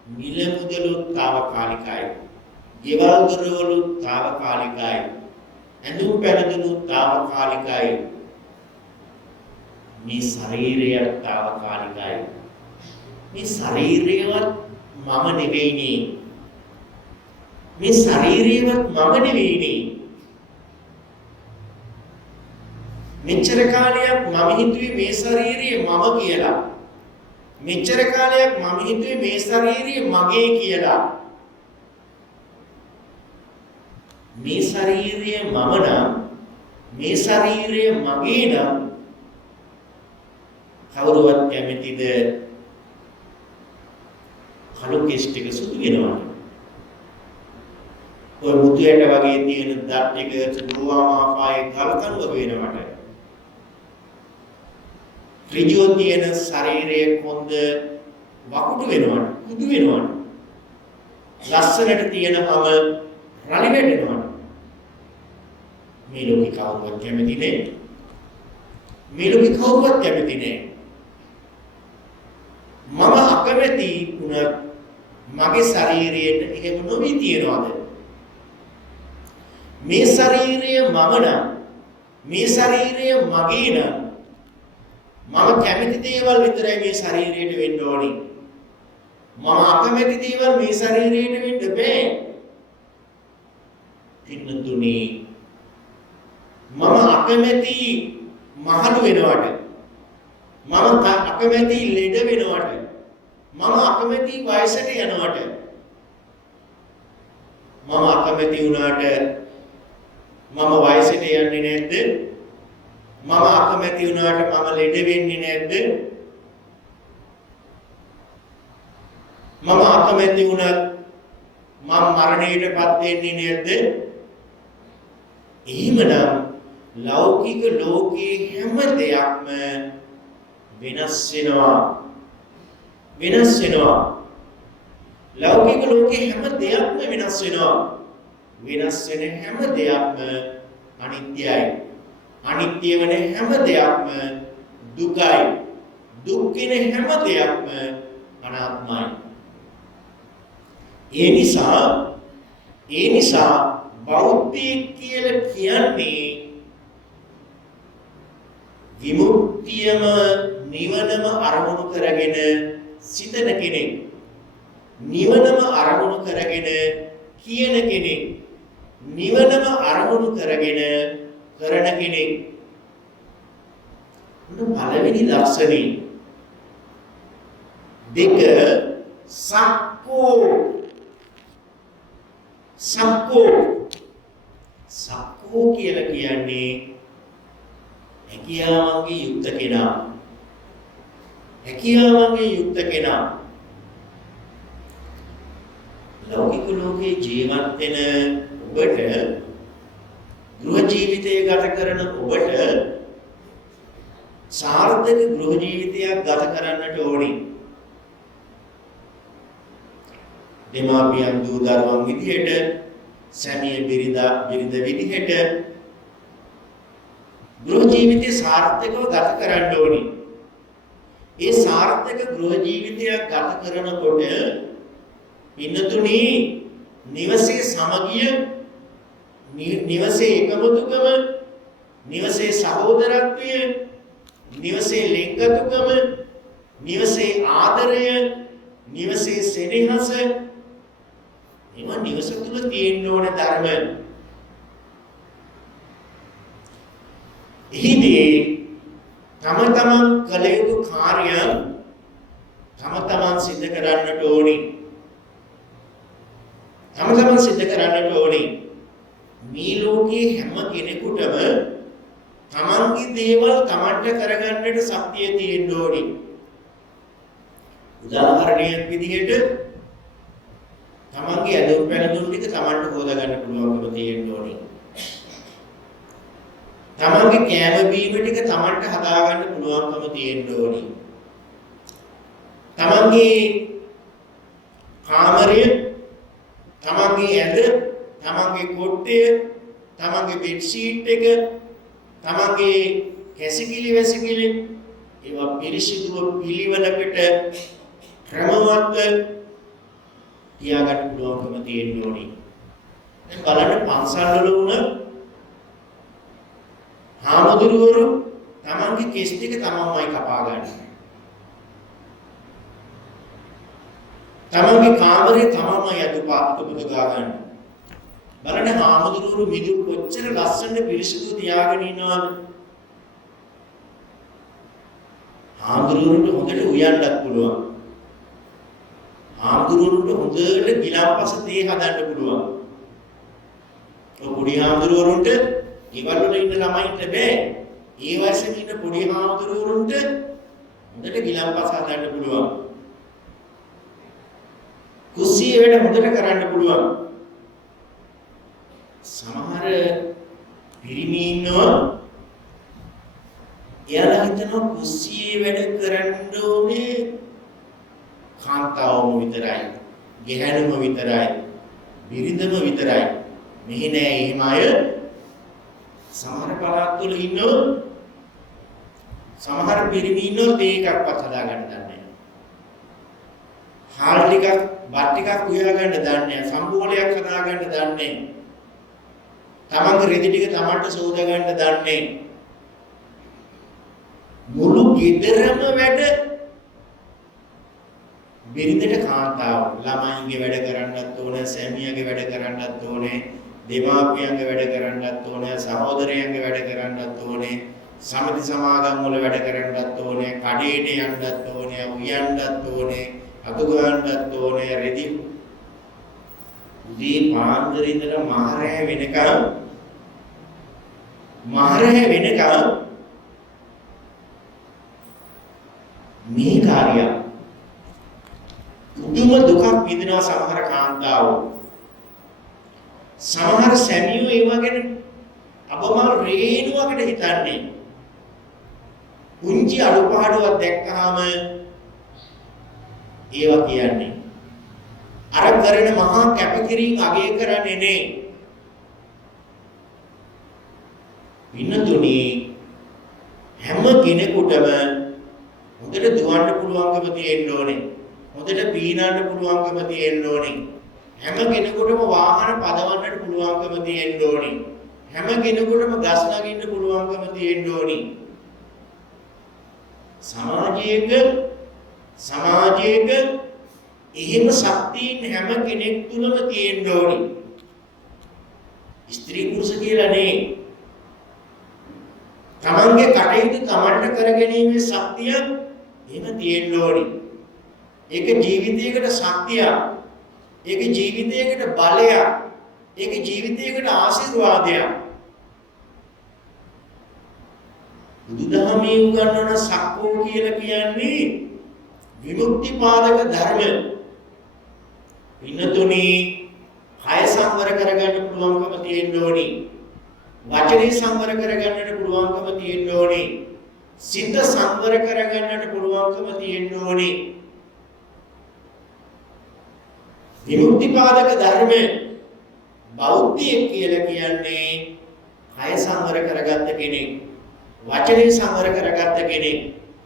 මිල මුදලුත් తాවකාලිකයි. ගෙවල් දොරවලුත් తాවකාලිකයි. ඇඳුම් පැළඳුනුත් తాවකාලිකයි. මේ ශරීරයත් తాවකාලිකයි. මේ ශරීරයවත් මම නෙවෙයිනේ. මෙච්චර කාලයක් මම හිතුවේ මේ ශරීරය මම කියලා. මෙච්චර කාලයක් මම හිතුවේ මේ ශරීරය මගේ කියලා. මේ ශරීරය මම නම්, මේ ශරීරය මගේ නම් කවුරුවත් කැමතිද කළු කෙස් ටික සුදු වෙනවා? ඔය මුතුයට වගේ තියෙන දත් ටික සුදුවාමාපායේ කලකරුව වෙනවට. ඍජුව තියෙන ශරීරයේ කොන්ද වකුඩු වෙනවට, කුඩු වෙනවට. ලස්සනට තියෙනම රළි වැටෙනවට. මේ ලෝකේ කවුරුවත් කැමති නෑ. මම අකමැති වුණත් මගේ ශරීරයට එහෙම නොවි තියනවාද? මේ ශරීරය මම නම්, මේ ශරීරය මගේ නම් මම කැමති දේවල් විතරයි මේ ශරීරයට වෙන්න ඕනි. මම අකමැති දේවල් මේ ශරීරයට වෙන්න බෑ. පින්නතුනි මම අකමැති මහලු වෙනවට, මම අකමැති ලෙඩ වෙනවට, මම අකමැති වයසට යනවට, මම අකමැති වුණාට මම වයසට යන්නේ නැද්ද? මම අකමැති වුණාට මම ලෙඩ වෙන්නේ නැද්ද? මම අකමැති වුණත් මම මරණයටපත් වෙන්නේ නැද්ද? එහෙමනම් ලෞකික ලෝකයේ හැම දෙයක්ම වෙනස් වෙනවා. වෙනස් වෙනවා. ලෞකික ලෝකයේ හැම දෙයක්ම වෙනස් වෙනවා. වෙනස් වෙන හැම දෙයක්ම අනිත්‍යයි. අනිත්‍ය වෙන හැම දෙයක්ම දුකයි. දුක් වෙන හැම දෙයක්ම අනාත්මයි. ඒ නිසා බෞද්ධයෙක් කියලා කියන්නේ විමුක්තියම නිවනම අරමුණු කරගෙන සිතන කෙනෙක්. නිවනම අරමුණු කරගෙන කියන කෙනෙක්. නිවනම අරමුණු කරගෙන කරන කෙනෙක්. පළවෙනි ලක්ෂණය. දෙක සක්කෝ. සක්කෝ කියලා කියන්නේ හැකියාවන්ගේ යුක්ත කෙනා. හැකියාවන්ගේ යුක්ත කෙනා. ලෞකික ලෝකේ ජීවත් වෙන ඔබට, ගෘහ ජීවිතය ගත කරන ඔබට සාර්ථක ගෘහ ජීවිතයක් ගත කරන්නට ඕනි. දෙමාපියන් දූ දරුවන් විදිහට, සැමිය බිරිඳ විදිහට ගෘහ ජීවිතය සාර්ථකව ගත කරන්න ඕනි. ඒ සාර්ථක ගෘහ ජීවිතයක් ගත කරනකොට පින්නතුනි නිවසේ සමගිය, නිවසේ එකමුතුකම, නිවසේ සහෝදරත්වය, නිවසේ ලෙන්ගතුකම, නිවසේ ආදරය, නිවසේ සෙනෙහස, ඒවා නිවස තුල තියෙන්න ඕන ධර්ම. එහිදී තම තමන් කළ යුතු කාර්යයන් තම තමන් සිද්ධ කරන්නට ඕනි. තම තමන් සිද්ධ කරන්නට ඕනි. මේ ලෝකයේ හැම කෙනෙකුටම තමන්ගේ දේවල් තමන්ට කරගන්නට ශක්තිය තියෙන්න ඕනි. උදාහරණයක් විදිහට තමන්ගේ ඇඳුම් පැළඳුම් ටික තමන්ට හොදා ගන්න පුළුවන්කම තියෙන්න ඕනි. තමන්ගේ කෑම බීම ටික තමන්ට හදා ගන්න පුළුවන්කම තියෙන්න ඕනි. තමන්ගේ කාමරය, තමන්ගේ ඇඳ, තමන්ගේ කොට්ටය, තමන්ගේ බෙඩ් ෂීට් එක, තමන්ගේ කැසිකිලි වැසිකිලි ඒවා පිරිසිදුව පිළිවෙලකට ක්‍රමවත්ව තියාගන්න පුළුවන්කම තියෙන්න ඕනි. දැන් බලන්න පන්සල් වල වුණ හාමුදුරුවරු තමන්ගේ කෙස් ටික තමන්මයි කපා ගන්න. තමන්ගේ කාමරේ තමන්මයි අතුපුදු ගා ගන්න. බලන්න හාමුදුරුවරු මිදුල් කොච්චර ලස්සන පිරිසිදු තියාගෙන ඉන්නවද? හාමුදුරුවරුන්ට හොඳට උයන්නත් පුළුවන්. හාමුදුරුවරුන්ට හොඳට ගිලම්පස තේ හදන්න පුළුවන්. ඔය පොඩි හාමුදුරුවරුන්ට ගෙවල් වල ඉන්න ළමයින්ට බෑ. ඒ වයසේ ඉන්න පොඩි හාමුදුරුවරුන්ට හොඳට ගිලම්පස හදන්න පුළුවන්. කුස්සිය වැඩ හොඳට කරන්න පුළුවන්. සමහර පිරිමි ඉන්නවා එයාලා හිතනවා කුස්සියේ වැඩ කරන්න ඕනේ කාන්තාවම විතරයි, ගැහැණුම විතරයි, බිරිඳම විතරයි. මෙහි නෑ එහෙම අය. සමහර පළාත්වල ඉන්නෝ සමහර පිරිමි ඉන්නෝ තේ එකක්වත් හදාගන්න දන්නේ නැහැ. හාල් ටිකක්, බත් ටිකක් උයාගන්න දන්නේ නැහැ. සම්බෝලයක් හදාගන්න දන්නේ නැහැ. තමන්ගේ රෙදි ටික තමන්ට සෝදා ගන්න දන්නේ. මුළු ගෙදරම වැඩ බිරිඳට කාන්තාව ළමයින්ගේ වැඩ කරන්නත් ඕනේ, සැමියාගේ වැඩ කරන්නත් ඕනේ, දෙමාපියන්ගේ වැඩ කරන්නත් ඕනේ, සහෝදරයන්ගේ වැඩ කරන්නත් ඕනේ, සමිති සමාගම් වල වැඩ කරන්නත් ඕනේ, කඩේට යන්නත් ඕනේ, උයන්නත් ඕනේ, අතු ගන්නත් ඕනේ, රෙදි උදේ පාන්දර ඉඳලා මහරෑ වෙනකම් මේ කාර්යය පුදුම දුකක් විඳිනවා සමහර කාන්තාවෝ. සමහර සැමියෝ ඒ වගේ අපමාන රේණුවකට හිතන්නේ. පුංචි අඩුපාඩුවක් දැක්කහම ඒවා කියන්නේ අර කරන මහා කැපකිරීම අගය කරන්නේ නේ. විනතුනි හැම කෙනෙකුටම හොඳට දුවන්න පුළුවන්කම තියෙන්න ඕනේ. හොඳට පීනන්න පුළුවන්කම තියෙන්න ඕනේ. හැම කෙනෙකුටම වාහන පදවන්නට පුළුවන්කම තියෙන්න ඕනේ. හැම කෙනෙකුටම ගස් නගින්න පුළුවන්කම තියෙන්න ඕනේ. සමාජයක එහෙම ශක්තියින් හැම කෙනෙක් තුලම තියෙන්න ඕනේ. ස්ත්‍රී පුරුෂ කියලා නේ. තමන්ගේ කටයුතු තමන්ට කරගැනීමේ ශක්තිය එහෙම තියෙන්න ඕනේ. ඒක ජීවිතයකට ශක්තියක්. ඒක ජීවිතයකට බලයක්. ඒක ජීවිතයකට ආශිර්වාදයක්. බුදුදහමේ උගන්වන සක්කෝ කියලා කියන්නේ විමුක්ති පාදක ධර්ම. විනතුනි කය සංවර කරගන්න පුළුවන්කම තියෙන්න ඕනේ. වචනේ සංවර කරගන්නට පුළුවන්කම තියෙන්න ඕනේ. සිත සංවර කරගන්නට පුළුවන්කම තියෙන්න ඕනේ. විමුක්ති පාදක ධර්ම බෞද්ධයෙක් කියලා කියන්නේ කය සංවර කරගත්ත කෙනෙක්. වචනේ සංවර කරගත්ත කෙනෙක්.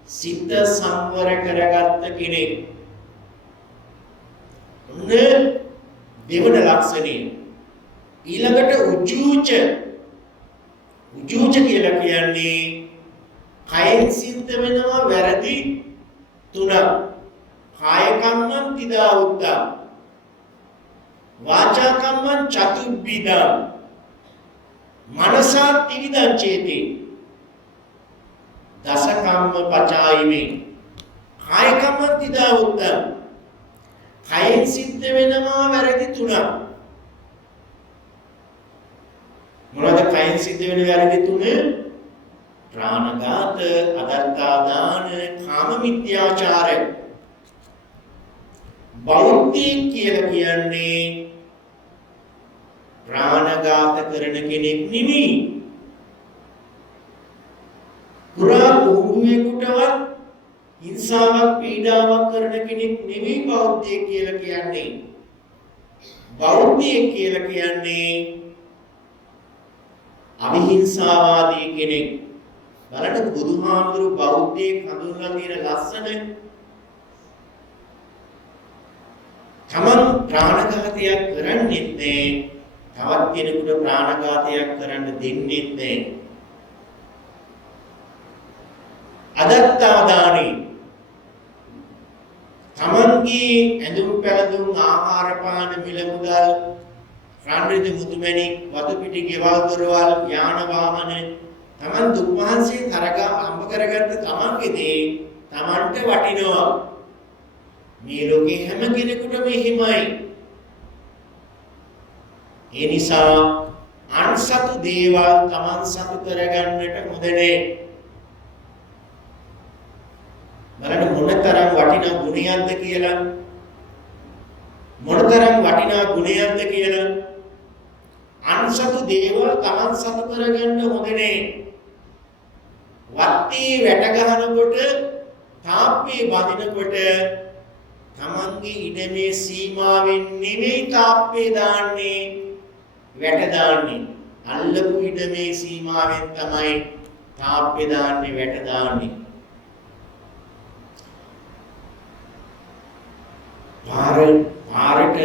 සිත සංවර කරගත්ත කෙනෙක්. දෙවන ලක්ෂණය ඊළඟට උජූච කියලා කියන්නේ කයෙන් සිද්ධ වෙනවා වැරදි තුනක්. කාය කම්මං තිදා උත්තා, වාචා කම්මං චතුබ්බිදා, මනසා ත්‍රිවිධං චේති, දස කම්ම පචායිමේ. කාය කම්මං තිදා උත්තා, කයෙන් සිද්ධ වෙනවා වැරදි තුනක්. මොනවද කයෙන් සිද්ධ වෙන වැරදි තුන? ප්‍රාණඝාත, අදත්තාදාන, කාම මිත්‍යාචාරය. බෞද්ධයෙක් කියලා කියන්නේ ප්‍රාණඝාත කරන කෙනෙක් නෙමෙයි. පුරා කුහුඹුවෙකුටවත් හිංසාවක් පීඩාවක් කරන කෙනෙක් නෙමෙයි බෞද්ධයෙක් කියලා කියන්නේ. බෞද්ධයෙක් කියලා කියන්නේ අවිහිංසාවාදී කෙනෙක්. බලන්න බුදුහාමුදුරු බෞද්ධයෙක් හඳුන්වලා තියෙන ලස්සන. තමන් ප්‍රාණඝාතයක් කරන්නේ නැහැ. තවත් කෙනෙකුට ප්‍රාණඝාතයක් කරන්න දෙන්නේ නැහැ. අදත්තාදානි තමන්ගේ ඇඳුම් පැළඳුම් ආහාර පාන මිල මුදල් රාණ්ඩිත මුතුමැණික් වතු පිටි ගෙවල් දොරවල් යාන වාහන තමන් දුක් මහන්සියෙන් තරගා හම්බ කරගත්ත තමන්ගේ දේ තමන්ට වටිනවා. මේ ලෝකේ හැම කෙනෙකුටම එහෙමයි. ඒ නිසා අන්සතු දේවල් තමන් සතු කරගන්නට හොඳ නැහැ. බලන්න මොනතරම් වටිනා ගුණයක්ද කියලා. මොනතරම් වටිනා ගුණයක්ද කියලා. අන්සතු දේවල් තමන් සතු කරගන්න හොඳ නැහැ. වත්තේ වැට ගන්නකොට තාප්පේ බඳිනකොට තමන්ගේ ඉඩමේ සීමාවෙන් නෙමෙයි තාප්පේ දාන්නේ වැට දාන්නේ. අල්ලපු ඉඩමේ සීමාවෙන් තමයි තාප්පේ දාන්නේ වැට දාන්නේ. පාරට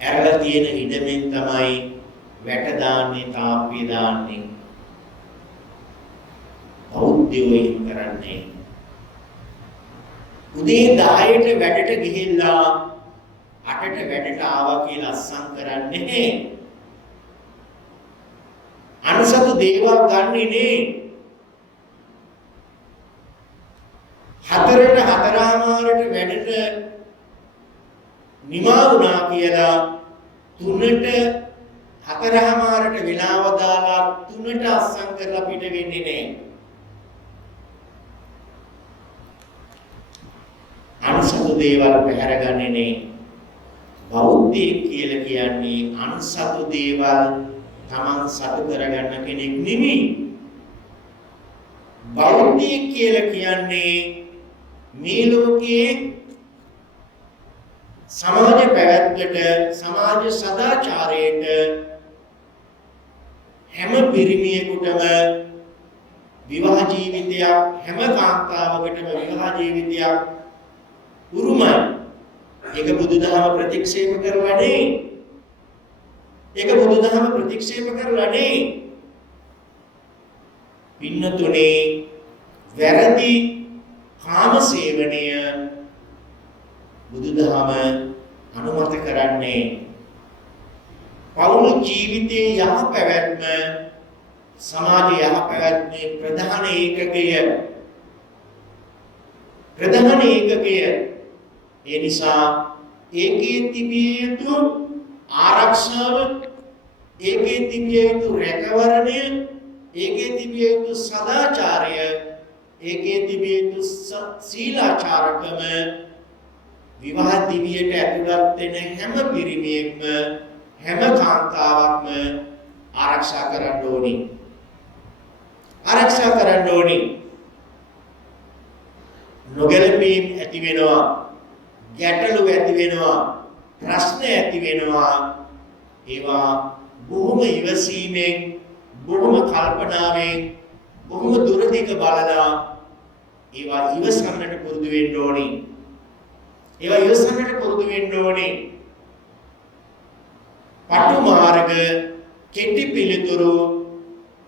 ඇරලා තියෙන ඉඩමෙන් තමයි වැට දාන්නේ තාප්පේ දාන්නේ. බෞද්ධයෝ කරන්නේ. උදේ 10ට වැඩට ගිහිල්ලා 8ට වැඩට ආවා කියලා අස්සම් කරන්නේ නැහැ. අනුසතු දේවල් ගන්නෙ නේ. 4ට 4:00ට වැඩට නිමා වුණා කියලා 3ට 4:00ට වෙලාව දාලා 3ට අස්සම් කරලා පිට වෙන්නේ නැහැ. අනුසතු දේවල් පැහැරගන්නේ නේ. බෞද්ධයෙක් කියලා කියන්නේ අනුසතු දේවල් තමන් සතු කරගන්න කෙනෙක් නෙමෙයි. බෞද්ධයෙක් කියලා කියන්නේ මේ ලෝකයේ සමාජ පැවැත්මට සමාජ සදාචාරයට හැම පිරිමියෙකුටම විවාහ ජීවිතයක් හැම කාන්තාවකටම විවාහ ජීවිතයක් උරුමයි. ඒක බුදුදහම ප්‍රතික්ෂේප කරලා නෙයි. ඒක බුදුදහම ප්‍රතික්ෂේප කරලා නෙයි. පින්නතුනේ වැරදි කාම සේවනය බුදුදහම අනුමත කරන්නේ. පෞල් ජීවිතයේ යහ පැවැත්ම සමාජයේ යහ පැවැත්මේ ප්‍රධාන ඒකකය. ඒ නිසා ඒකේ තිබිය යුතු ආරක්ෂාව, ඒකේ තිබිය යුතු රැකවරණය, ඒකේ තිබිය යුතු සදාචාරය, ඒකේ තිබිය යුතු සීලාචාරකම විවාහ දිවියට ඇතුළත් වෙන හැම පිරිමියෙක්ම හැම කාන්තාවක්ම ආරක්ෂා කරන්න ඕනි. ආරක්ෂා කරන්න ඕනි. නොගැලපීම් ඇති වෙනවා, ගැටලු ඇති වෙනවා, ප්‍රශ්න ඇති වෙනවා. ඒවා බොහොම ඉවසීමෙන්, බොහොම කල්පනාවෙන්, බොහොම දුරදිග බලලා ඒවා ඉවසන්නට පුරුදු වෙන්න ඕනි. ඒවා ඉවසන්නට පුරුදු වෙන්න ඕනි. පටු මාර්ග, කෙටි පිළිතුරු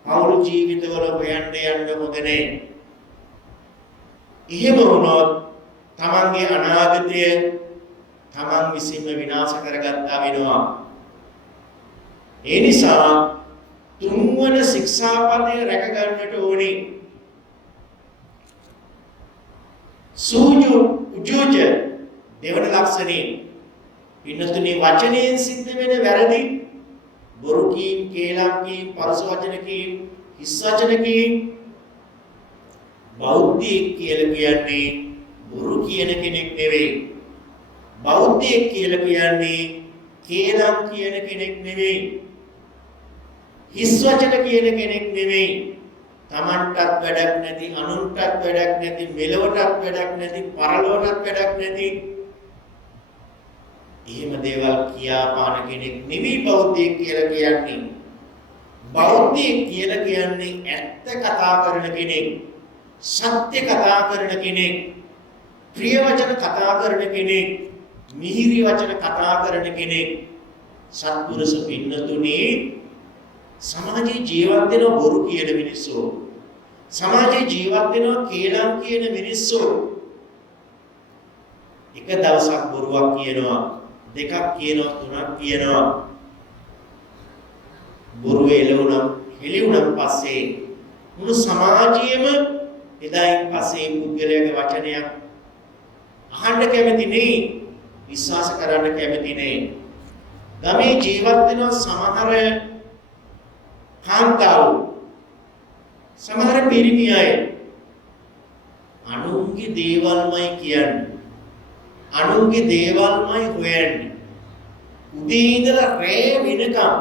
පෞල් ජීවිතවල හොයන්න යන්න හොඳ නැහැ. එහෙම වුණොත් තමන්ගේ අනාගතය තමන් විසින්ම විනාශ කරගත්තා වෙනවා. ඒ නිසා තුන්වන ශික්ෂාපදය රැක ගන්නට ඕනේ. සූජු උජුජ දෙවන ලක්ෂණේ පින්නතුනි වචනයෙන් සිද්ධ වෙන වැරදි, බොරු කීම්, කේලම් කීම්, පරස වචන කීම්, හිස් වචන කීම්. බෞද්ධයෙක් කියලා කියන්නේ බොරු කියන කෙනෙක් නෙවෙයි. බෞද්ධයෙක් කියලා කියන්නේ කේලම් කියන කෙනෙක් නෙවෙයි. හිස් වචන කියන කෙනෙක් නෙවෙයි. තමන්ටත් වැඩක් නැති, අනුන්ටත් වැඩක් නැති, මෙලොවටත් වැඩක් නැති, පරලොවටත් වැඩක් නැති එහෙම දේවල් කියාපාන කෙනෙක් නෙවෙයි බෞද්ධයෙක් කියලා කියන්නේ. බෞද්ධයෙක් කියලා කියන්නේ ඇත්ත කතා කරන කෙනෙක්, සත්‍ය කතා කරන කෙනෙක්, ප්‍රිය වචන කතා කරන කෙනෙක්, මිහිරි වචන කතා කරන කෙනෙක්. සත්පුරුෂ පින්නතුනේ සමාජයේ ජීවත් වෙන බොරු කියන මිනිස්සු, සමාජයේ ජීවත් වෙන කේලම් කියන මිනිස්සු එක දවසක් බොරුවක් කියනවා, දෙකක් කියනවා, තුනක් කියනවා. බොරුව එළවුණම් හෙළිවුණම් පස්සේ මුළු සමාජයේම එදායින් පස්සේ පුද්ගලයාගේ වචනයක් අහන්න කැමති නෙයි, විශ්වාස කරන්න කැමති නෙයි. ගමේ ජීවත් වෙන සමහර කාන්තාවෝ, සමහර පිරිමි අය අනුන්ගේ දේවල්මයි කියන්නේ, අනුන්ගේ දේවල්මයි හොයන්නේ. උදේ ඉඳලා රැ වෙනකම්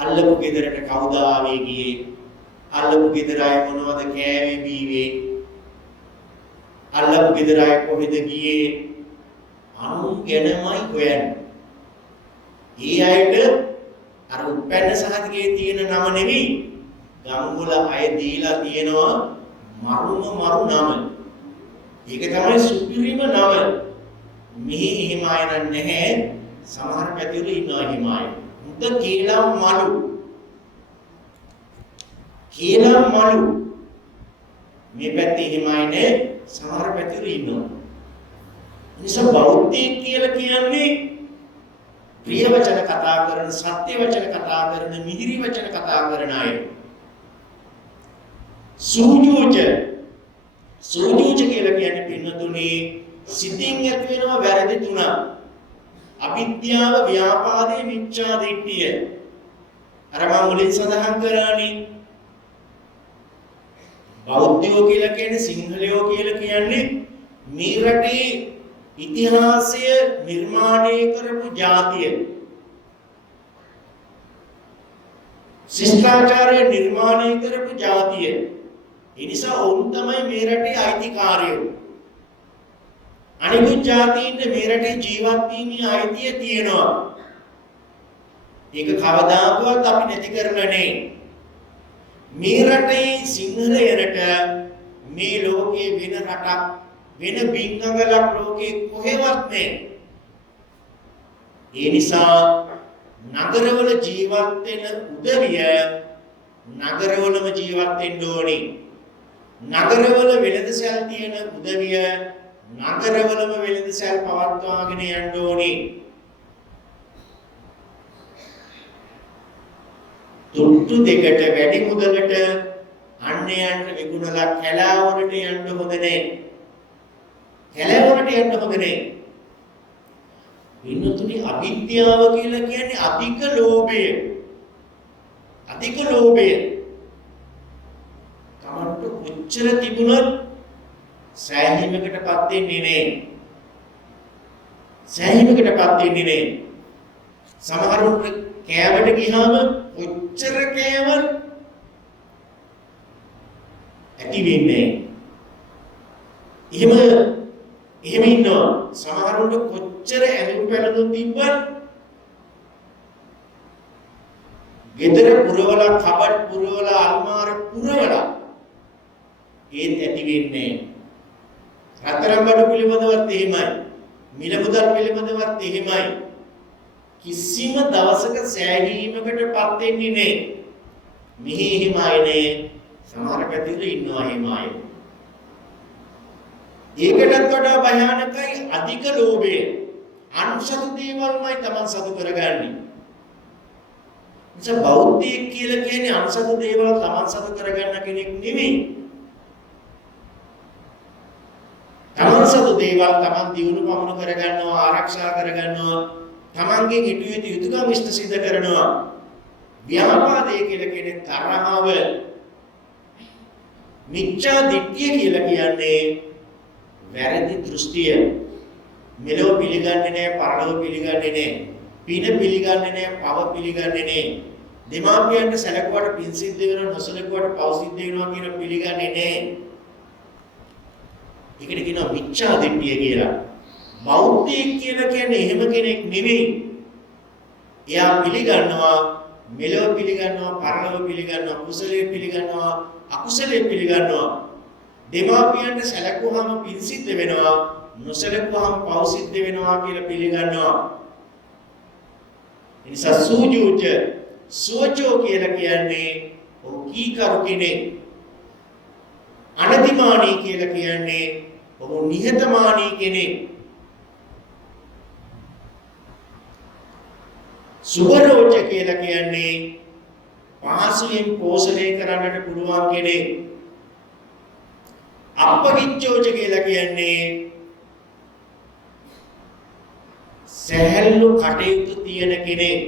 අල්ලපු ගෙදරට කවුද ආවේ ගියේ, අල්ලපු ගෙදර අය මොනවද කෑවේ බීවේ, අල්ලපු ගෙදර අය කොහෙද ගියේ, අනුන් ගැනමයි හොයන්නේ. ඒ අයට අර උපැන්න සහතිකයේ තියෙන නම නෙවෙයි, ගම්වල අය දීලා තියෙනවා මරු නම. ඒක තමයි සුපිරිම නම. මෙහි එහෙම අය නැහැ. සමහර පැතිවල ඉන්නවා එහෙම අය. මුද කේලම් මලු. කේලම් මලු. මේ පැත්තේ එහෙමයිනේ සමහර පැතිවල ඉන්නවා. නිසා බෞද්ධයෙක් කියලා කියන්නේ ප්‍රිය වචන කතා කරන, සත්‍ය වචන කතා කරන, මිහිරි වචන කතා කරන අය. සූජූච කියලා කියන්නේ පින්නතුනේ සිතින් ඇති වෙනවා වැරදි තුන. අවිද්‍යාව, ව්‍යාපාදේ, මිච්ඡා දිට්ඨිය. අර මම මුලින් සඳහන් කරානේ බෞද්ධයෝ කියලා කියන්නේ, සිංහලයෝ කියලා කියන්නේ මේ රටේ ඉතිහාසය නිර්මාණය කරපු ජාතිය. ශිෂ්ටාචාරය නිර්මාණය කරපු ජාතිය. ඒ නිසා ඔවුන් තමයි මේ රටේ අයිතිකාරයෝ. අනිකුත් ජාතීන්ට මේ රටේ ජීවත් වීමේ අයිතිය තියෙනවා. ඒක කවදාකවත් අපි නැති කරලා නැහැ. මේ රටේ සිංහලයනට මේ ලෝකයේ වෙන රටක් වෙන බින්නගලක් ලෝකේ කොහෙවත් නැහැ. ඒ නිසා නගරවල ජීවත් වෙන උදවිය නගරවලම ජීවත් වෙන්න ඕනේ. නගරවල වෙළඳසැල් තියෙන උදවිය නගරවලම වෙළඳසැල් පවත්වාගෙන යන්න ඕනේ. තුට්ටු දෙකට වැඩි මුදලට අන්‍යයන්ට විකුණලා කැලෑවලට යන්න හොඳ නැහැ. කැලෑවලට යන්න හොඳ නැහැ. වින්නතුනි අවිද්‍යාව කියලා කියන්නේ අධික ලෝභය. අධික ලෝභය. තමන්ට කොච්චර තිබුණත් සෑහීමකටපත් වෙන්නේ නැහැ. සෑහීමකටපත් වෙන්නේ නැහැ. සමහරුන්ට කෑමට ගියාම කොච්චර කෑවත් ඇති වෙන්නේ නැහැ. එහෙම ඉන්නවා. සමහරුන්ට කොච්චර ඇඳුම් පැළඳුම් තිබ්බත් ගෙදර පුරවලා, කබඩ් පුරවලා, අල්මාරි පුරවලා ඒත් ඇති වෙන්නේ නැහැ. රත්තරන් බඩු පිළිබඳවත් එහෙමයි. මිල මුදල් පිළිබඳවත් එහෙමයි. කිසිම දවසක සෑහීමකටපත් වෙන්නේ නැහැ. මෙහි එහෙමයිනේ. සමහර පැතිවල ඉන්නවා එහෙමයි. ඒකටත් වඩා භයානකයි අධික ලෝභය. අනුසතු දේවල්මයි Taman සතු කරගන්නේ. නිසා බෞද්ධයෙක් කියලා කියන්නේ අනුසතු දේවල් Taman සතු කරගන්න කෙනෙක් නෙවෙයි. Taman සතු දේවල් Taman දියුණු පමුණු කරගන්නවා, ආරක්ෂා කරගන්නවා, Tamanගෙන් ඉටු යුතුකම් ඉෂ්ට සිද්ධ කරනවා. ව්‍යාපාදය කියලා කියන්නේ තරහව. මිච්ඡා දිට්ඨිය කියලා කියන්නේ වැරදි දෘෂ්ටිය. මෙලොව පිළිගන්නේ නැහැ, පරලොව පිළිගන්නේ නැහැ. පින පිළිගන්නේ නැහැ, පව පිළිගන්නේ නැහැ. දෙමාපියන්ට සැලකුවට පින් සිද්ධ වෙනවා, නොසැලකුවට පව සිද්ධ වෙනවා කියන පිළිගන්නේ නැහැ. ඒකට කියනවා මිච්ඡා දිට්ඨිය කියලා. බෞද්ධයෙක් කියලා කියන්නේ එහෙම කෙනෙක් නෙවෙයි. එයා පිළිගන්නවා, මෙලොව පිළිගන්නවා, පරලොව පිළිගන්නවා, කුසලයේ පිළිගන්නවා, අකුසලයේ පිළිගන්නවා. දෙමාපියන්ට සැලකුවාම පින් සිද්ධ වෙනවා, නොසැලකුවාම පව් සිද්ධ වෙනවා කියලා පිළිගන්නවා. ඒ නිසා සූජූච සෝචෝ කියලා කියන්නේ කීකරු කෙනෙක්. අනතිමානී කියලා කියන්නේ ඔහු නිහතමානී කෙනෙක්. සුබරෝච කියලා කියන්නේ පහසුවෙන් පෝෂණය කරන්නට පුළුවන් කෙනෙක්. අපගිච්ඡෝච කියලා කියන්නේ සහැල්ලු කටයුතු තියෙන කෙනෙක්.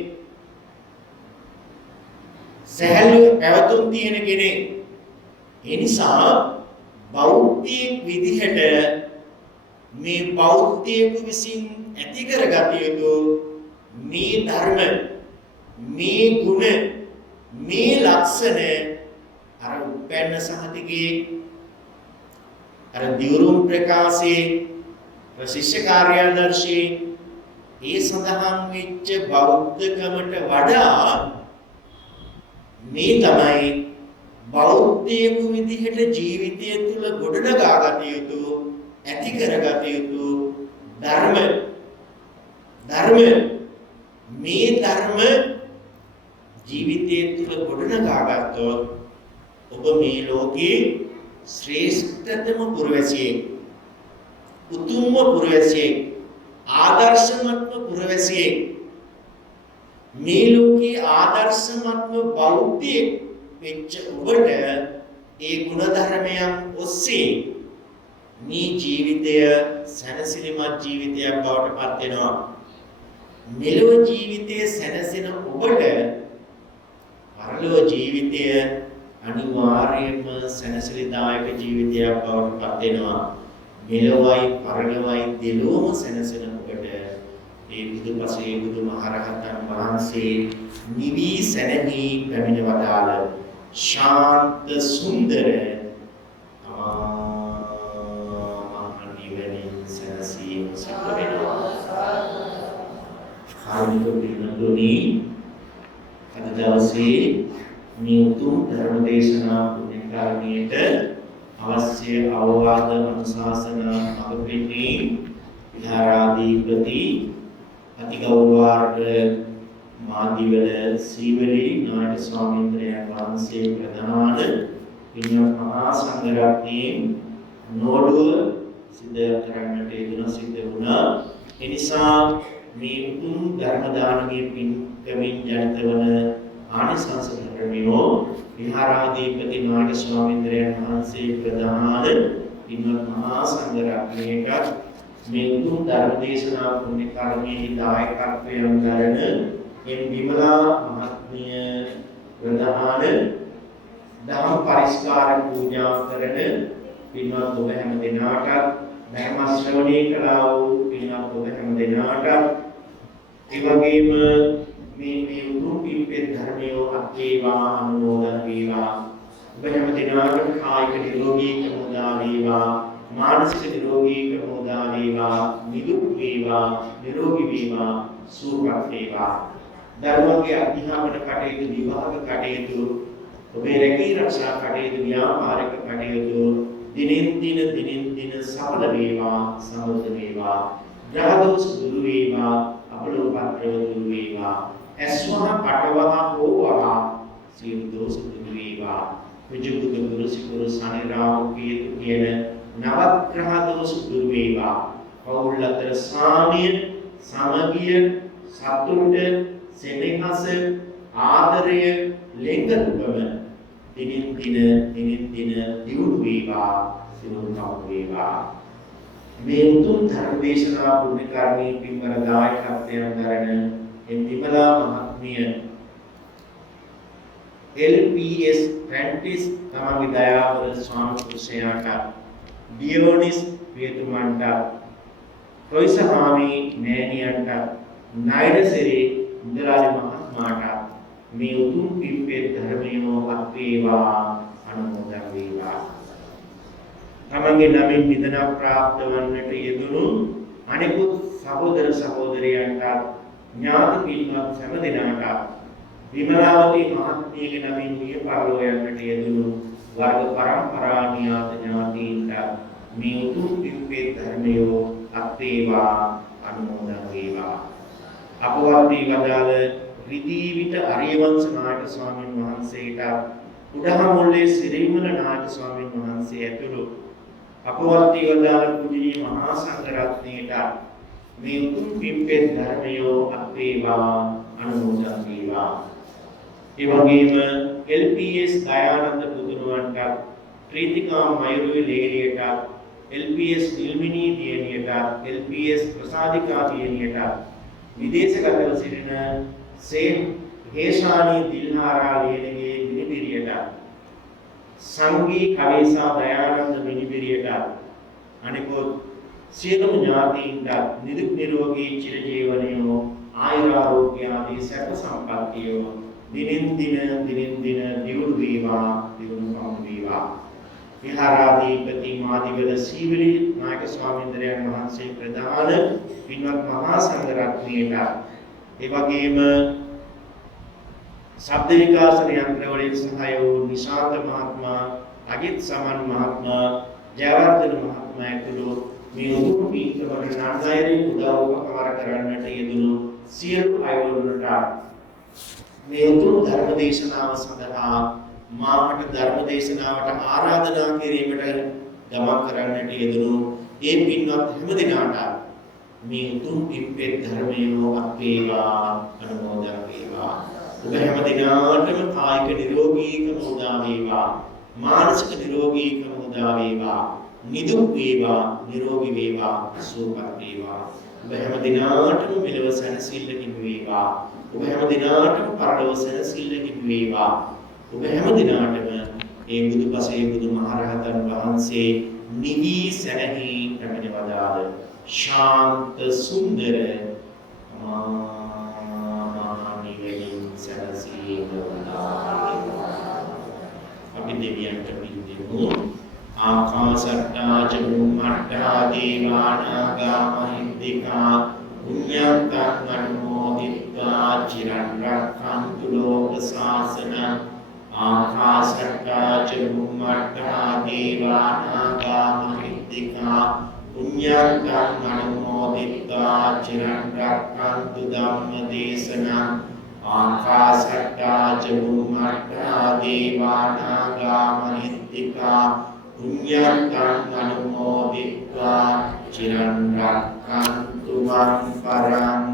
සහැල්ලු පැවතුම් තියෙන කෙනෙක්. ඒ නිසා බෞද්ධයෙක් විදිහට මේ බෞද්ධයෙකු විසින් ඇති කරගත යුතු මේ ධර්ම, මේ ගුණ, මේ ලක්ෂණ අර උපැන්න සහතිකේ අර දියුරුම් ප්‍රකාශයේ ප්‍රශිෂ්‍ය කාර්යදර්ශී ඒ සඳහන් වෙච්ච බෞද්ධකමට වඩා මේ තමයි බෞද්ධයෙකු විදිහට ජීවිතය තුළ ගොඩනගා ගත යුතු, ඇති කරගත යුතු ධර්ම. මේ ධර්ම ජීවිතය තුළ ගොඩනගා ගත්තොත් ඔබ මේ ලෝකේ ශ්‍රේෂ්ඨතම පුරවැසියෙක්, උතුම්ම පුරවැසියෙක්, ආදර්ශමත්ම පුරවැසියෙක්, මේ ලෝකයේ ආදර්ශමත්ම බෞද්ධයෙක් වෙච්ච ඔබට ඒ ගුණධර්මයන් ඔස්සේ මේ ජීවිතය සැනසීමත් ජීවිතයක් බවට පත් වෙනවා. මෙලොව ජීවිතයේ සැනසෙන ඔබට පරලොව ජීවිතය අනිවාර්යයෙන්ම සැනසෙලිදායක ජීවිතයක් බවට පත් වෙනවා. මෙලොවයි පරලොවයි දෙලොවම සැනසෙන ඔබට ඒ බුදුපසේ බුදුමහරහතන් වහන්සේ නිවි සැනහි පැමිණ වදාළ ශාන්ත සුන්දර නිවනින් සැනසීම සිද්ධ වෙනවා. කාරුණික පින්තුනි, අද දවසේ මේ උතුම් ධර්ම දේශනා පුණ්‍ය කාරණියට අවශ්‍ය අවවාද අනුශාසනා අපෙන්නේ විහාරාධිපති අතිගෞරවාර්ථ මාදිවල සීවලී නායක ස්වාමීන් වහන්සේ ප්‍රධාන පින්වත් මහා සංඝරත්නයේ නෝඩුව සිද්ධ කරන්නට යෙදුන සිද්ධ වුණා. ඒ නිසා මේ උතුම් ධර්ම දානයේ පින්කමින් ජනිත වන ආනිසංස ධර්මියෝ විහාරාධිපති නායක ස්වාමීන් වහන්සේ ප්‍රධාන පින්වත් මහා සංඝරත්නයට මේ උතුම් ධර්ම දේශනා පුණ්‍ය කර්මයේ දායකත්වයෙන් දරන එම් විමලා මහත්මිය ප්‍රධාන දහම් පරිස්කාර පූජා කරන පින්වත් ඔබ හැම දිනාටත් ධර්ම ශ්‍රවණය කළා වූ පින්වත් ඔබ හැම දිනාටත් ඒ වගේම මේ උතුම් පින්පෙත් ධර්මයේ අත්වේවා අනුමෝදන් වේවා. ඔබ හැම දිනාටම කායික නිරෝගීකම උදා වේවා, මානසික නිරෝගීකම උදා වේවා, නිදුක් වේවා, නිරෝගී වේවා, සුවපත් වේවා. දරුවන්ගේ අධ්‍යාපන කටයුතු, විවාහ කටයුතු, ඔබේ රැකී ආරක්ෂා කටයුතු, ව්‍යාපාරික කටයුතු දිනෙන් දින සඵල වේවා, සමෘද්ධ වේවා. ග්‍රහ දෝෂ දුරු වේවා, අපලෝපත්‍රව දුරු වේවා. ඇස්වහ පටවහ හෝවහ සියලු දෝෂ දුරු වේවා. විජුබුදු ගුරු සිකුරු සනි රාහු කේතු කියන නවග්‍රහ දෝෂ දුරු වේවා. පෞල් අතර සාමිය, සමගිය, සතුට, සෙනෙහස, ආදරය, ලෙන්ගතුකම දිනින් දින දියුණු වේවා, සිරුරක් වේවා. මේ උතුම් ධර්ම දේශනා පුණ්‍ය කර්මී පින්වර දායකත්වයෙන් දරන එම් විමලා මහත්මිය LPS ප්‍රැක්ටිස් තමන්ගේ දයාවර ස්වාමි පුරුෂයාට ඩියෝනිස් පියතුමන්ට කොයිසහාමි නෑනියන්ට නයිරසිරි ඉන්ද්‍රාලි මහත්මයාට මේ උතුම් පින්පෙත් ධර්මයෝ අත්වේවා, අනුමෝදන් වේවා. තමන්ගේ නමින් නිදන ප්‍රාප්ත වන්නට යෙදුණු අනෙකුත් සහෝදර සහෝදරියන්ට ඥාති පින්වත් සෑම දෙනාට විමලාවතී මහත්මියගේ නමින් මිය පරලෝ යන්නට යෙදුණු වර්ග පරම්පරා ඥාතීන්ට මේ උතුම් පින්පෙත් ධර්මයෝ අත්වේවා, අනුමෝදන් වේවා. අපවත් වේවදාල රිදීවිත අරියවංශ නායක ස්වාමීන් වහන්සේට උඩහමුල්ලේ සිරිමල නායක ස්වාමීන් වහන්සේ ඇතුළු අපවත් වේවදාල පූජනීය මහා සංඝරත්නයට මේ උතුම් පින්පෙත් ධර්මයෝ අත්වේවා, අනුමෝදන් වේවා. ඒ වගේම LPS Dayananda පුදුනුවන්ට, ප්‍රීතිකා මයුරුවේ ලේරියට, LPS Nilmini දියණියට, LPS ප්‍රසාදිකා දියණියට, විදේශගතව සිටින සේන් හේෂානී දිල්හාරා ලියනගේ මිනිබිරියට, සංගී කවේසා දයානන්ද මිනිබිරියට, අනිකුත් සියලුම ඥාතීන්ට නිදුක් නිරෝගී චිරජීවනයෝ, ආයුරාෝග්‍ය ආදී සැප සම්පන්නියෝ දිනින් දින දියුණු වේවා, දියුණු වේවා. විහාරාධිපති මාදිවල සීවලි නායක ස්වාමීන් වහන්සේ ප්‍රධාන පින්වත් මහා සංඝරත්නයට, ඒ වගේම ශබ්ද විකාශන යන්ත්‍රවලින් සහාය වූ නිශාන්ත මහත්මයා, අජිත් සමන් මහත්මයා, ජයවර්ධන මහත්මයා ඇතුළු මේ උතුම් පින්කමට නන්දයරේ උදව් උපකාර කරන්නට යෙදුණු සියලු අයවලට මේ උතුම් ධර්ම දේශනාව සඳහා මාමට ධර්ම දේශනාවට ආරාධනා කිරීමට ගමන් කරන්නට යෙදුණු ඒ පින්වත් හැම දිනාට මේ උතුම් පින්පෙත් ධර්මයෝ අපේවා අනුමෝදන් වේවා. ඔබ හැම දිනාටම කායික නිරෝගීකම උදා වේවා. මානසික නිරෝගීකම උදා වේවා. නිදුක් වේවා, නිරෝගී වේවා, සුවපත් වේවා. ඔබ හැම දිනාටම මෙලොව සැනසෙල්ල හිමි වේවා. ඔබ හැම දිනාටම පරලොව සැනසෙල්ල හිමි වේවා. ඔබ හැම දිනාටම ඒ බුදුපසේ බුදුමහරහතන් වහන්සේ නිවි සැනහි පැමිණ වදාළ ශාන්ත සුන්දර නිවෙලින් සැනසීම අපි දෙවියන්ට පිළිදෙමු. ආකාශට්ටා ච බුම්මට්ටා දේවානාගා මහින්దికා පුඤ්ඤන්තං අනුමෝදිත්වා චිරන් රක්ඛන්තු ලෝක ශාසනං. ආකාශට්ටා ච බුම්මට්ටා දේවානාගා මහින්దికා පුඤ්ඤන්තං අනුමෝදිත්වා චිරන් රක්ඛන්තු ධම්ම දේශනං. ආකාශට්ටා ච බුම්මට්ටා දේවානාගා මහින්దికා පුඤ්ඤන්තං අනුමෝදිत्वा චිරන් රක්ඛන්තු මං පරං.